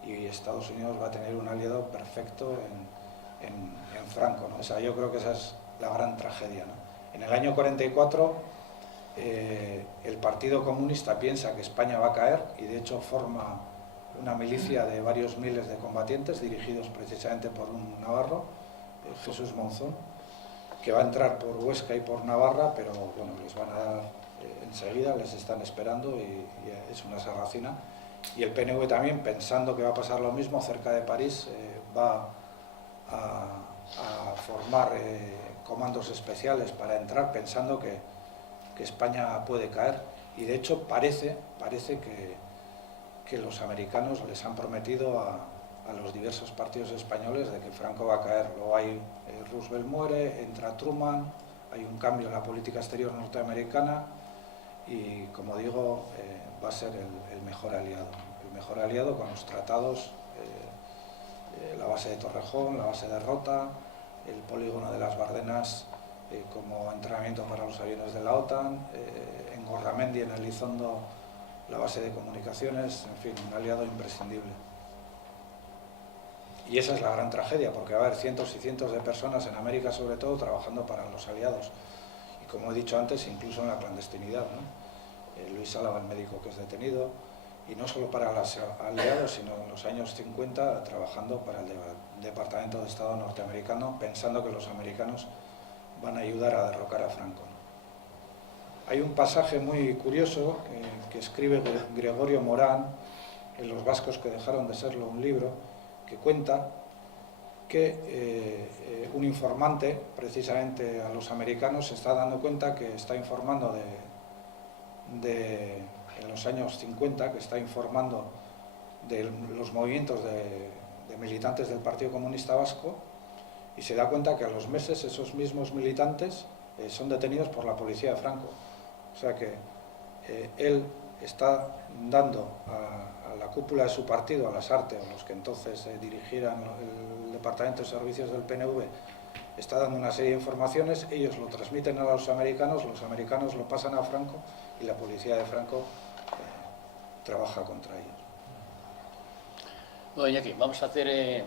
y Estados Unidos va a tener un aliado perfecto en Franco, ¿no? O sea, yo creo que esa es la gran tragedia, ¿no? En el año 44 el Partido Comunista piensa que España va a caer y de hecho forma una milicia de varios miles de combatientes dirigidos precisamente por un navarro, Jesús Monzón, que va a entrar por Huesca y por Navarra, pero bueno, les van a dar enseguida, les están esperando y es una sarracina. Y el PNV también, pensando que va a pasar lo mismo cerca de París, va a formar comandos especiales para entrar, pensando que España puede caer. Y de hecho parece que los americanos les han prometido a los diversos partidos españoles de que Franco va a caer. Luego hay Roosevelt muere, entra Truman, hay un cambio en la política exterior norteamericana y, como digo, va a ser el mejor aliado con los tratados, la base de Torrejón, la base de Rota, el polígono de las Bardenas como entrenamiento para los aviones de la OTAN, en Gorramendi, en Elizondo, la base de comunicaciones, en fin, un aliado imprescindible. Y esa es la gran tragedia, porque va a haber cientos y cientos de personas en América, sobre todo, trabajando para los aliados. Y como he dicho antes, incluso en la clandestinidad, ¿no? Luis Álava, el médico que es detenido, y no solo para los aliados, sino en los años 50 trabajando para el Departamento de Estado norteamericano, pensando que los americanos van a ayudar a derrocar a Franco. Hay un pasaje muy curioso que escribe Gregorio Morán en Los vascos que dejaron de serlo, un libro que cuenta que un informante, precisamente a los americanos, se está dando cuenta que está informando en los años 50, que está informando de los movimientos de militantes del Partido Comunista Vasco, y se da cuenta que a los meses esos mismos militantes son detenidos por la policía de Franco. O sea que él está dando a la cúpula de su partido, a las Artes, o los que entonces dirigieran el Departamento de Servicios del PNV, está dando una serie de informaciones, ellos lo transmiten a los americanos lo pasan a Franco y la policía de Franco trabaja contra ellos. Bueno, Iñaki, vamos a hacer,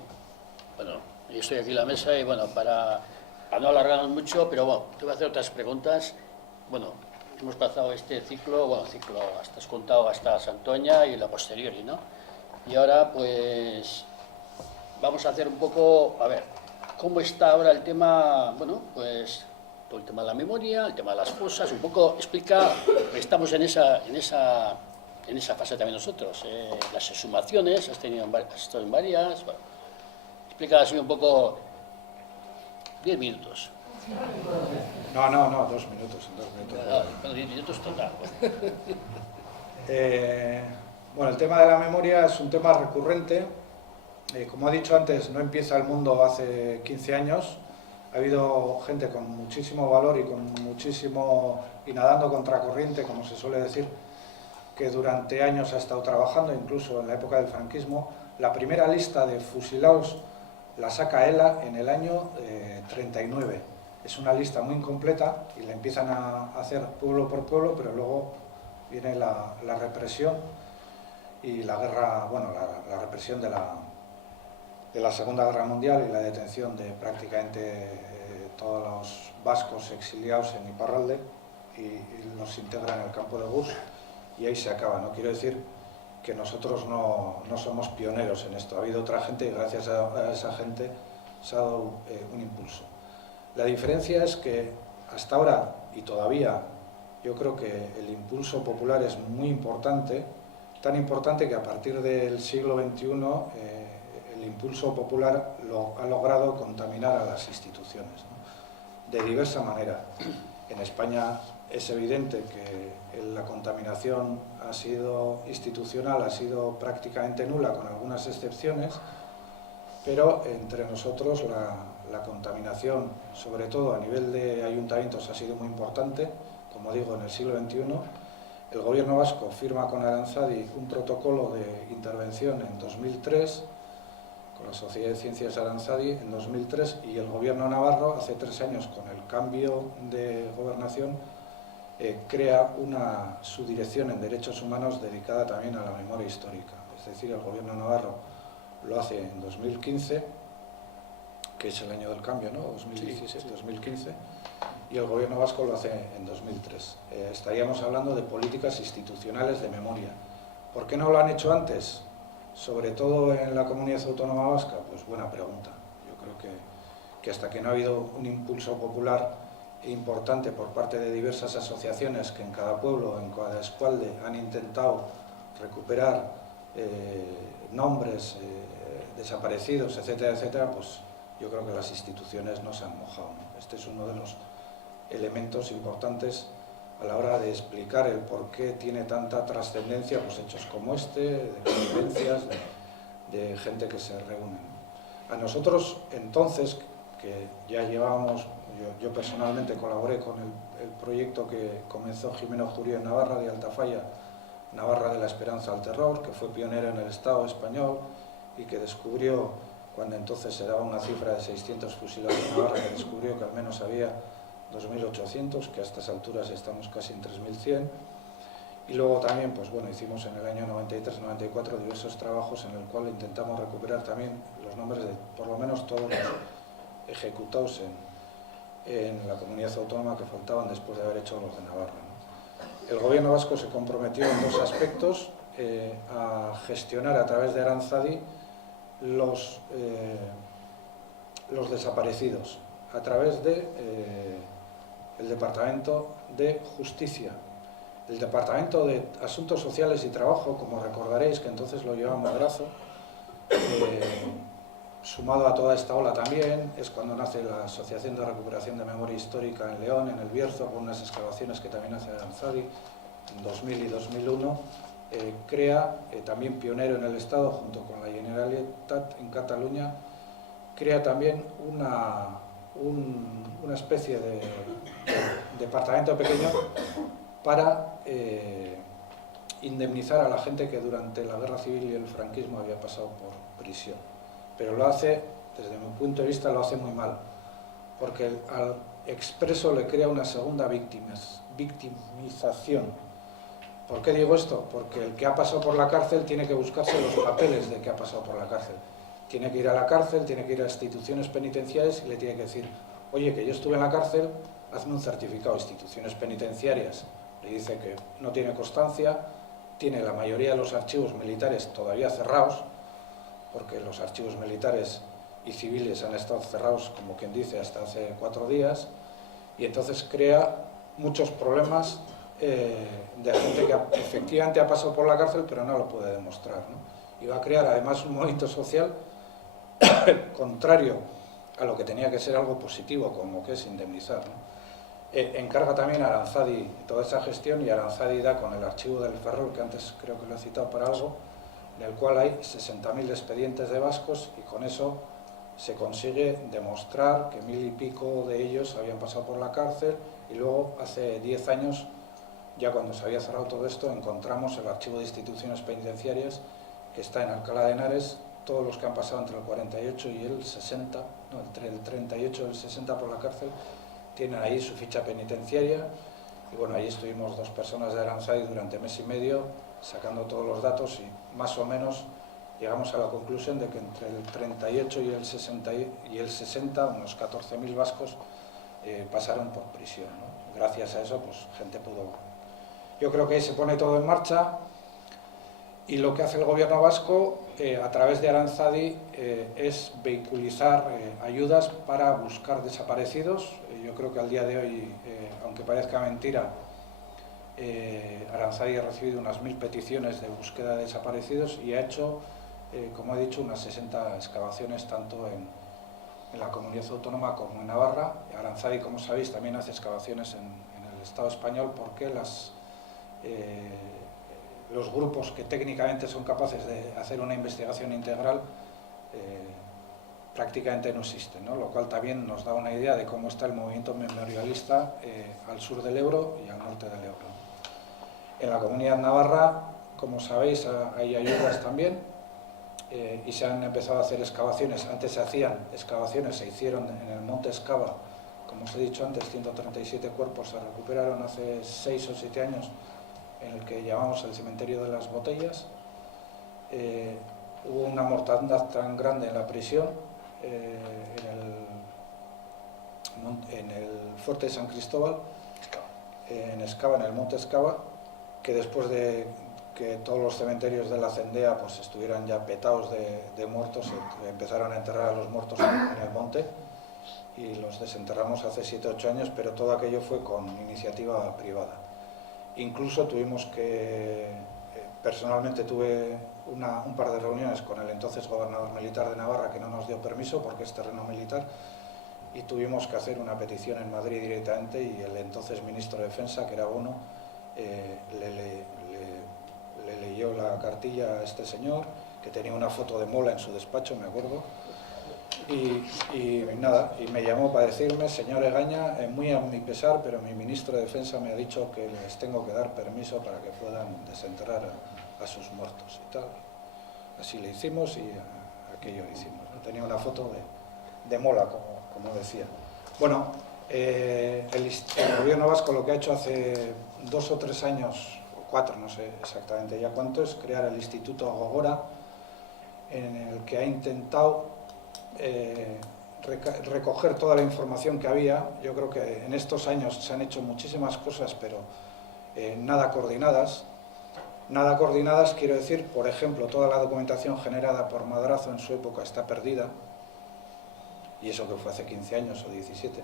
bueno, yo estoy aquí en la mesa y bueno, para no alargarnos mucho, pero bueno, te voy a hacer otras preguntas. Bueno, hemos pasado este ciclo, hasta has contado hasta Santoña y la posteriori, ¿no? Y ahora pues vamos a hacer un poco, a ver, ¿cómo está ahora el tema, bueno, pues todo el tema de la memoria, el tema de las fosas, un poco explica, estamos en esa fase también nosotros, las exhumaciones, has estado en varias, bueno, explica así un poco, 10 minutos. No, 2 minutos, Bueno, 10 minutos total. Bueno, el tema de la memoria es un tema recurrente. Como he dicho antes, no empieza el mundo hace 15 años. Ha habido gente con muchísimo valor y nadando contracorriente, como se suele decir, que durante años ha estado trabajando, incluso en la época del franquismo. La primera lista de fusilados la saca ELA en el año 39. Es una lista muy incompleta y la empiezan a hacer pueblo por pueblo, pero luego viene la represión y la guerra, bueno, la represión de la Segunda Guerra Mundial y la detención de prácticamente todos los vascos exiliados en Iparralde y los integran en el campo de Gurs y ahí se acaba. No quiero decir que nosotros no somos pioneros en esto. Ha habido otra gente y gracias a esa gente se ha dado un impulso. La diferencia es que hasta ahora y todavía yo creo que el impulso popular es muy importante, tan importante que a partir del siglo XXI el impulso popular ha logrado contaminar a las instituciones, ¿no? De diversa manera. En España es evidente que la contaminación ha sido institucional, ha sido prácticamente nula, con algunas excepciones, pero entre nosotros la contaminación, sobre todo a nivel de ayuntamientos, ha sido muy importante. Como digo, en el siglo XXI, el gobierno vasco firma con Aranzadi un protocolo de intervención en 2003, con la Sociedad de Ciencias Aranzadi en 2003, y el gobierno navarro hace 3 años, con el cambio de gobernación, crea una subdirección en Derechos Humanos dedicada también a la memoria histórica. Es decir, el Gobierno navarro lo hace en 2015, que es el año del cambio, ¿no? 2016-2015, y el Gobierno vasco lo hace en 2003. Estaríamos hablando de políticas institucionales de memoria. ¿Por qué no lo han hecho antes? Sobre todo en la comunidad autónoma vasca, pues buena pregunta. Yo creo que hasta que no ha habido un impulso popular importante por parte de diversas asociaciones que en cada pueblo, en cada escualde, han intentado recuperar nombres desaparecidos, etcétera, etcétera, pues yo creo que las instituciones no se han mojado, ¿no? Este es uno de los elementos importantes a la hora de explicar el por qué tiene tanta trascendencia pues, hechos como este, de convivencias, de gente que se reúne. A nosotros, entonces, que ya llevábamos, yo personalmente colaboré con el proyecto que comenzó Jimeno Jurío en Navarra, de Altafalla, Navarra de la Esperanza al Terror, que fue pionero en el Estado español y que descubrió, cuando entonces se daba una cifra de 600 fusilados en Navarra, que descubrió que al menos había 2.800, que a estas alturas estamos casi en 3.100. Y luego también, pues bueno, hicimos en el año 93-94 diversos trabajos en el cual intentamos recuperar también los nombres de por lo menos todos los ejecutados en la comunidad autónoma que faltaban después de haber hecho los de Navarra, ¿no? El Gobierno vasco se comprometió en dos aspectos, a gestionar a través de Aranzadi los desaparecidos, a través de el Departamento de Justicia, el Departamento de Asuntos Sociales y Trabajo, como recordaréis, que entonces lo llevaba Madrazo, sumado a toda esta ola también, es cuando nace la Asociación de Recuperación de Memoria Histórica en León, en el Bierzo, con unas excavaciones que también hace Aranzadi en 2000 y 2001, crea, también pionero en el Estado, junto con la Generalitat en Cataluña, crea también una especie de departamento pequeño para indemnizar a la gente que durante la Guerra Civil y el franquismo había pasado por prisión. Pero lo hace, desde mi punto de vista, lo hace muy mal, porque al expreso le crea una segunda victimización. ¿Por qué digo esto? Porque el que ha pasado por la cárcel tiene que buscarse los papeles de que ha pasado por la cárcel. Tiene que ir a la cárcel, tiene que ir a instituciones penitenciarias y le tiene que decir: oye, que yo estuve en la cárcel, hazme un certificado. Instituciones penitenciarias le dice que no tiene constancia, tiene la mayoría de los archivos militares todavía cerrados, porque los archivos militares y civiles han estado cerrados, como quien dice, hasta hace 4 días, y entonces crea muchos problemas de gente que efectivamente ha pasado por la cárcel, pero no lo puede demostrar, ¿no? Y va a crear además un movimiento social contrario a lo que tenía que ser algo positivo, como que es indemnizar, ¿no? Encarga también a Aranzadi toda esa gestión, y Aranzadi da con el archivo del Ferrol, que antes creo que lo he citado para algo, en el cual hay 60.000 expedientes de vascos, y con eso se consigue demostrar que 1000 y pico de ellos habían pasado por la cárcel. Y luego, hace 10 años, ya cuando se había cerrado todo esto, encontramos el archivo de instituciones penitenciarias, que está en Alcalá de Henares, todos los que han pasado entre el 48 y el 60, no, entre el 38 y el 60 por la cárcel, tienen ahí su ficha penitenciaria. Y bueno, ahí estuvimos 2 personas de Aranzadi durante mes y medio, sacando todos los datos, y más o menos llegamos a la conclusión de que entre el 38 y el 60 unos 14.000 vascos pasaron por prisión, ¿no? Gracias a eso, pues gente pudo... Yo creo que ahí se pone todo en marcha, y lo que hace el Gobierno vasco a través de Aranzadi es vehiculizar ayudas para buscar desaparecidos. Yo creo que al día de hoy, aunque parezca mentira, Aranzadi ha recibido unas 1000 peticiones de búsqueda de desaparecidos, y ha hecho, como he dicho, unas 60 excavaciones tanto en la comunidad autónoma como en Navarra. Aranzadi, como sabéis, también hace excavaciones en el Estado español, porque los grupos que técnicamente son capaces de hacer una investigación integral prácticamente no existen, ¿no? Lo cual también nos da una idea de cómo está el movimiento memorialista al sur del Ebro y al norte del Ebro. En la comunidad navarra, como sabéis, hay ayudas también, y se han empezado a hacer excavaciones. Antes se hacían excavaciones, se hicieron en el Monte Escava como os he dicho antes, 137 cuerpos se recuperaron hace 6 o 7 años en el que llamamos el cementerio de las botellas. Hubo una mortandad tan grande en la prisión, en el fuerte de San Cristóbal, en Escava, en el monte Escava, que después de que todos los cementerios de la Cendea pues estuvieran ya petados de muertos, empezaron a enterrar a los muertos en el monte y los desenterramos hace 7 o 8 años, pero todo aquello fue con iniciativa privada. Incluso tuvimos que, personalmente tuve un par de reuniones con el entonces gobernador militar de Navarra, que no nos dio permiso porque es terreno militar, y tuvimos que hacer una petición en Madrid directamente, y el entonces ministro de Defensa, que era Bono, le leyó la cartilla a este señor, que tenía una foto de Mola en su despacho, me acuerdo, y nada, y me llamó para decirme: señor Egaña, muy a mi pesar, pero mi ministro de Defensa me ha dicho que les tengo que dar permiso para que puedan desenterrar a sus muertos y tal. Así le hicimos y aquello hicimos. Tenía una foto de Mola, como decía. Bueno, el gobierno vasco lo que ha hecho hace 2 o 3 años, o 4, no sé exactamente ya cuánto, es crear el Instituto Gogora, en el que ha intentado recoger toda la información que había. Yo creo que en estos años se han hecho muchísimas cosas, pero nada coordinadas. Nada coordinadas, quiero decir, por ejemplo, toda la documentación generada por Madrazo en su época está perdida, y eso que fue hace 15 años o 17.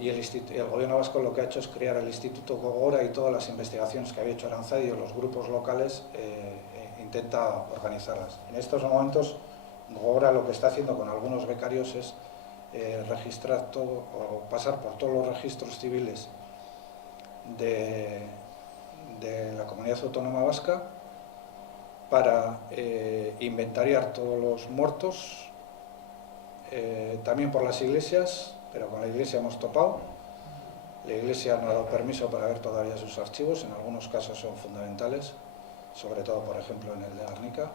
Y el gobierno vasco lo que ha hecho es crear el Instituto Gogora, y todas las investigaciones que había hecho Aranzadi o los grupos locales intenta organizarlas. En estos momentos, Gogora lo que está haciendo con algunos becarios es registrar todo, o pasar por todos los registros civiles de la Comunidad Autónoma Vasca para inventariar todos los muertos, también por las iglesias, pero con la iglesia hemos topado. La iglesia no ha dado permiso para ver todavía sus archivos, en algunos casos son fundamentales, sobre todo, por ejemplo, en el de Guernica.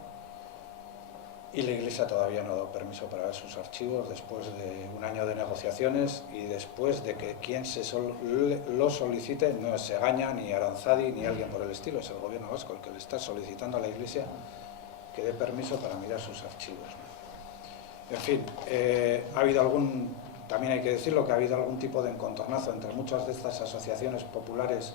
Y la iglesia todavía no ha dado permiso para ver sus archivos, después de un año de negociaciones y después de que quien lo solicite no es Egaña, ni Aranzadi, ni alguien por el estilo, es el gobierno vasco el que le está solicitando a la iglesia que dé permiso para mirar sus archivos, ¿no? En fin, ha habido también hay que decirlo, que ha habido algún tipo de encontronazo entre muchas de estas asociaciones populares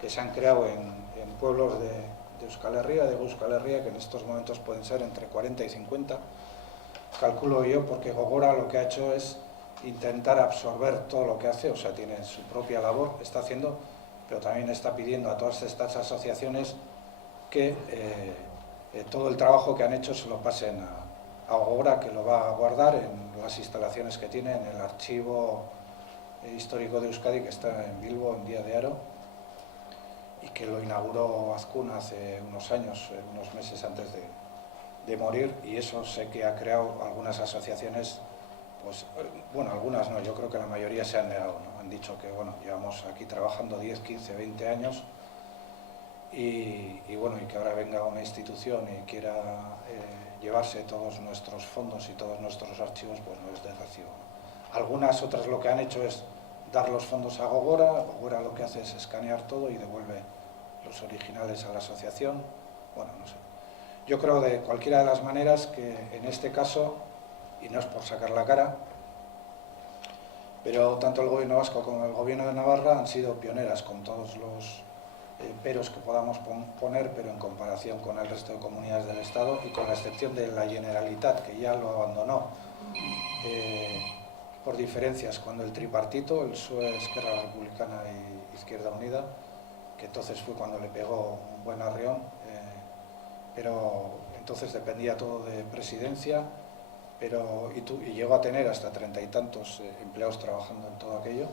que se han creado en pueblos de Euskal Herria, que en estos momentos pueden ser entre 40 y 50, calculo yo, porque Gogora lo que ha hecho es intentar absorber todo lo que hace, o sea, tiene su propia labor, está haciendo, pero también está pidiendo a todas estas asociaciones que todo el trabajo que han hecho se lo pasen a Gogora, que lo va a guardar en las instalaciones que tiene en el archivo histórico de Euskadi, que está en Bilbo, en Día de Aro, y que lo inauguró Azkuna hace unos años, unos meses antes de morir, y eso sé que ha creado algunas asociaciones, pues bueno, algunas no, yo creo que la mayoría se han negado, ¿no? Han dicho que bueno, llevamos aquí trabajando 10, 15, 20 años y bueno, y que ahora venga una institución y quiera llevarse todos nuestros fondos y todos nuestros archivos, pues no es de recibo, ¿no? Algunas otras lo que han hecho es dar los fondos a Gogora. Gogora lo que hace es escanear todo y devuelve los originales a la asociación. Bueno, no sé. Yo creo de cualquiera de las maneras que en este caso, y no es por sacar la cara, pero tanto el gobierno vasco como el gobierno de Navarra han sido pioneras, con todos los peros que podamos poner, pero en comparación con el resto de comunidades del Estado, y con la excepción de la Generalitat, que ya lo abandonó por diferencias cuando el tripartito, el PSOE, Esquerra Republicana y Izquierda Unida, que entonces fue cuando le pegó un buen arreón, pero entonces dependía todo de presidencia, y llegó a tener hasta 30 y tantos empleados trabajando en todo aquello.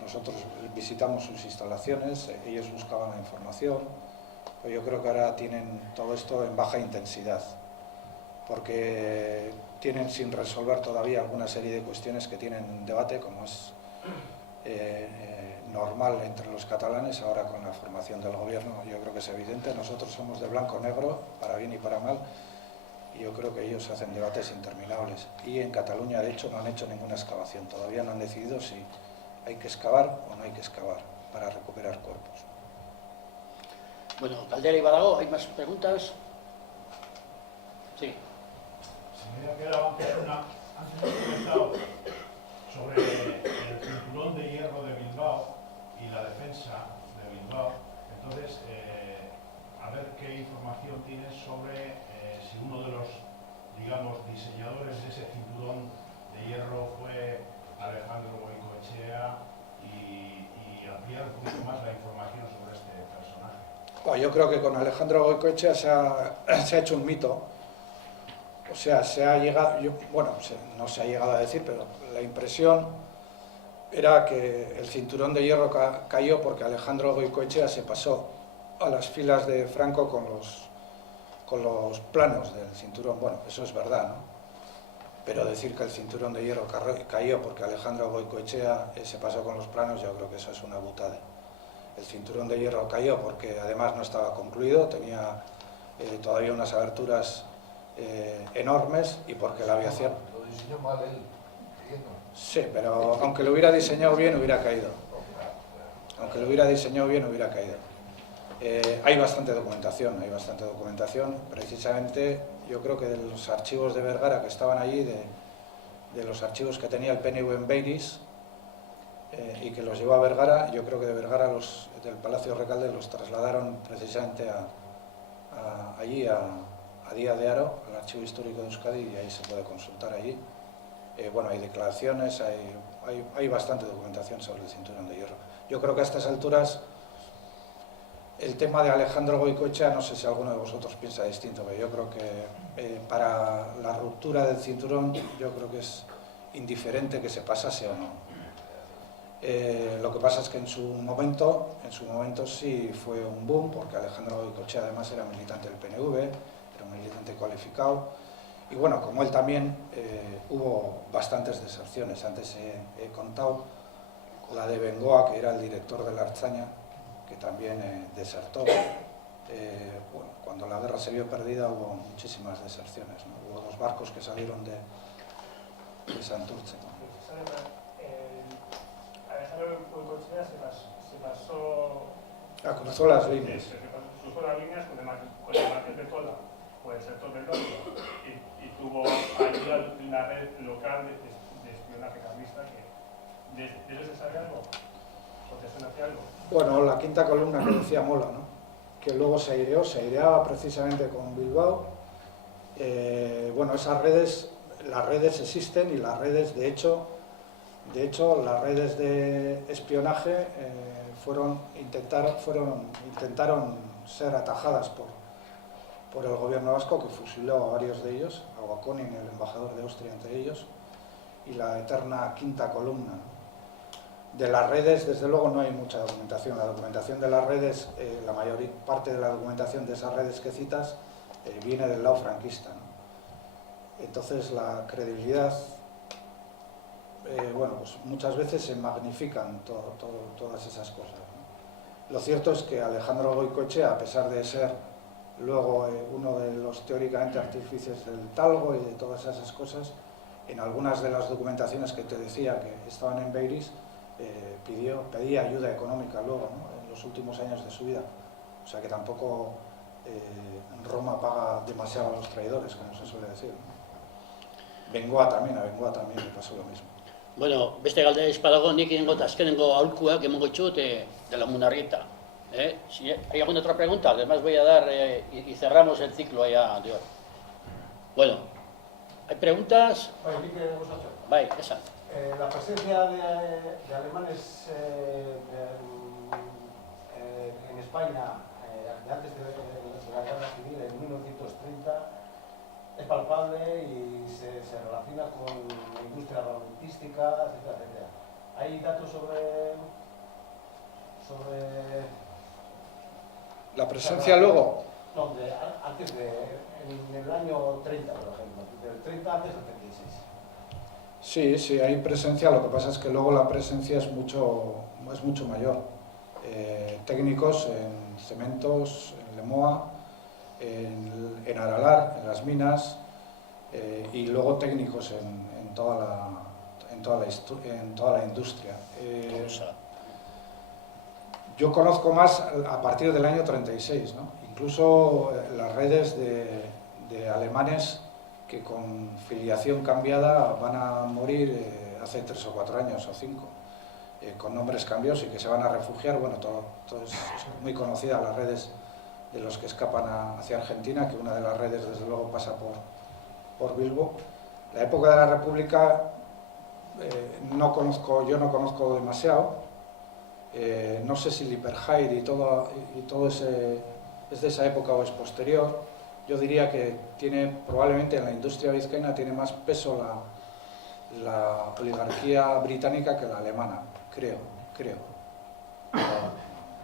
Nosotros visitamos sus instalaciones, ellos buscaban la información, pero yo creo que ahora tienen todo esto en baja intensidad, porque tienen sin resolver todavía alguna serie de cuestiones que tienen en debate, como es normal entre los catalanes. Ahora con la formación del gobierno yo creo que es evidente, nosotros somos de blanco-negro, para bien y para mal, y yo creo que ellos hacen debates interminables. Y en Cataluña, de hecho, no han hecho ninguna excavación. Todavía no han decidido si hay que excavar o no hay que excavar para recuperar cuerpos. Bueno, Caldera y Badago, ¿hay más preguntas? Sí. Se me ha quedado antes de comentado sobre el cinturón de hierro de Bilbao y la defensa de Bilbao. Entonces, a ver qué información tienes sobre si uno de los, digamos, diseñadores de ese cinturón de hierro fue Alejandro Goicoechea y ampliar un poquito más la información sobre este personaje. Bueno, yo creo que con Alejandro Goicoechea se ha hecho un mito. O sea, se ha llegado, no se ha llegado a decir, pero la impresión era que el cinturón de hierro cayó porque Alejandro Goicoechea se pasó a las filas de Franco con los planos del cinturón. Bueno, eso es verdad, ¿no? Pero decir que el cinturón de hierro cayó porque Alejandro Goicoechea se pasó con los planos, yo creo que eso es una butada. El cinturón de hierro cayó porque además no estaba concluido, tenía todavía unas aberturas enormes, y porque la aviación... Lo diseñó mal él, entiendo. Sí, pero aunque lo hubiera diseñado bien, hubiera caído. Aunque lo hubiera diseñado bien, hubiera caído. Hay bastante documentación, precisamente yo creo que de los archivos de Vergara que estaban allí, de los archivos que tenía el PNV en Beiris, y que los llevó a Vergara, yo creo que de Vergara del Palacio Recalde los trasladaron precisamente allí a Díaz de Haro, al Archivo Histórico de Euskadi, y ahí se puede consultar allí. Bueno, hay declaraciones, hay bastante documentación sobre el cinturón de hierro. Yo creo que a estas alturas el tema de Alejandro Goicoechea, no sé si alguno de vosotros piensa distinto, pero yo creo que para la ruptura del cinturón yo creo que es indiferente que se pasase o no. Lo que pasa es que en su momento sí fue un boom, porque Alejandro Goicoechea además era militante del PNV, era un militante cualificado, y bueno, como él también, hubo bastantes deserciones. Antes he contado la de Bengoa, que era el director de la Artzaña, que también desertó. Bueno, cuando la guerra se vio perdida hubo muchísimas deserciones, ¿no? Hubo 2 barcos que salieron de Santurce, ¿no? Alejandro Goicoechea se pasó... cruzó las líneas. Cruzó las líneas con el Marqués de Tola, por el sector del norte, y tuvo ayuda de una red local de espionaje carlista. ¿De eso se sabe algo? ¿O te suena hacia algo? Bueno, la quinta columna que decía Mola, ¿no? Que luego se aireaba precisamente con Bilbao. Bueno, esas redes, las redes existen, y las redes, de hecho las redes de espionaje intentaron ser atajadas por el gobierno vasco, que fusiló a varios de ellos, a Bakonin, el embajador de Austria, entre ellos, y la eterna quinta columna, ¿no? De las redes, desde luego, no hay mucha documentación. La documentación de las redes, la mayor parte de la documentación de esas redes que citas viene del lado franquista, ¿no? Entonces, la credibilidad, bueno, pues muchas veces se magnifican todas esas cosas, ¿no? Lo cierto es que Alejandro Goicoechea, a pesar de ser luego uno de los teóricamente artífices del talgo y de todas esas cosas, en algunas de las documentaciones que te decía que estaban en Beiris, pedía ayuda económica luego, ¿no? En los últimos años de su vida. O sea que tampoco Roma paga demasiado a los traidores, como se suele decir, ¿no? A Bengoa también le pasó lo mismo. Bueno, beste galdera izpadago, nik egingo eta azkenengo aholkuak emango ditut de la Munarrieta. Si hay alguna otra pregunta, además voy a dar y cerramos el ciclo ya de hoy. Bueno, ¿hay preguntas? Vale, esa. La presencia de alemanes en España de antes de la guerra civil, en 1930, es palpable y se relaciona con la industria armamentística, etcétera, etcétera. ¿Hay datos sobre la presencia luego? No, antes en el año 30, por ejemplo, del 30 antes del 36. Sí, hay presencia, lo que pasa es que luego la presencia es mucho mayor. Técnicos en cementos, en Lemoa, en Aralar, en las minas, y luego técnicos en toda la industria. Yo conozco más a partir del año 36, ¿no? Incluso las redes de alemanes que con filiación cambiada van a morir hace 3 o 4 años o 5, con nombres cambios y que se van a refugiar. Bueno, todo es muy conocida las redes de los que escapan hacia Argentina, que una de las redes desde luego pasa por Bilbo. La época de la República yo no conozco demasiado. No sé si Lipperheyde y todo ese es de esa época o es posterior. Yo diría que probablemente en la industria vizcaína tiene más peso la oligarquía británica que la alemana, creo. Pero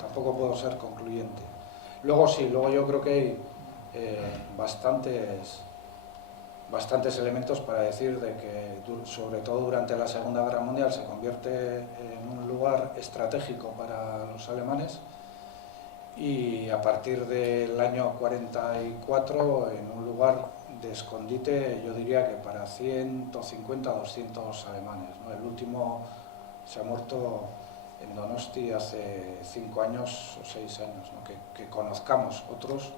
tampoco puedo ser concluyente. Luego yo creo que hay bastantes elementos para decir de que, sobre todo durante la Segunda Guerra Mundial, se convierte en un lugar estratégico para los alemanes, y a partir del año 44 en un lugar de escondite, yo diría que para 150 o 200 alemanes, ¿no? El último se ha muerto en Donosti hace 5 años o 6 años, ¿no? Que conozcamos. Otros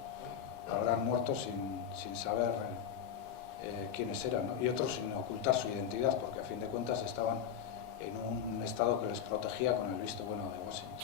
habrán muerto sin saber quiénes eran, ¿no? Y otros sin ocultar su identidad, porque a fin de cuentas estaban en un estado que les protegía con el visto bueno de Washington.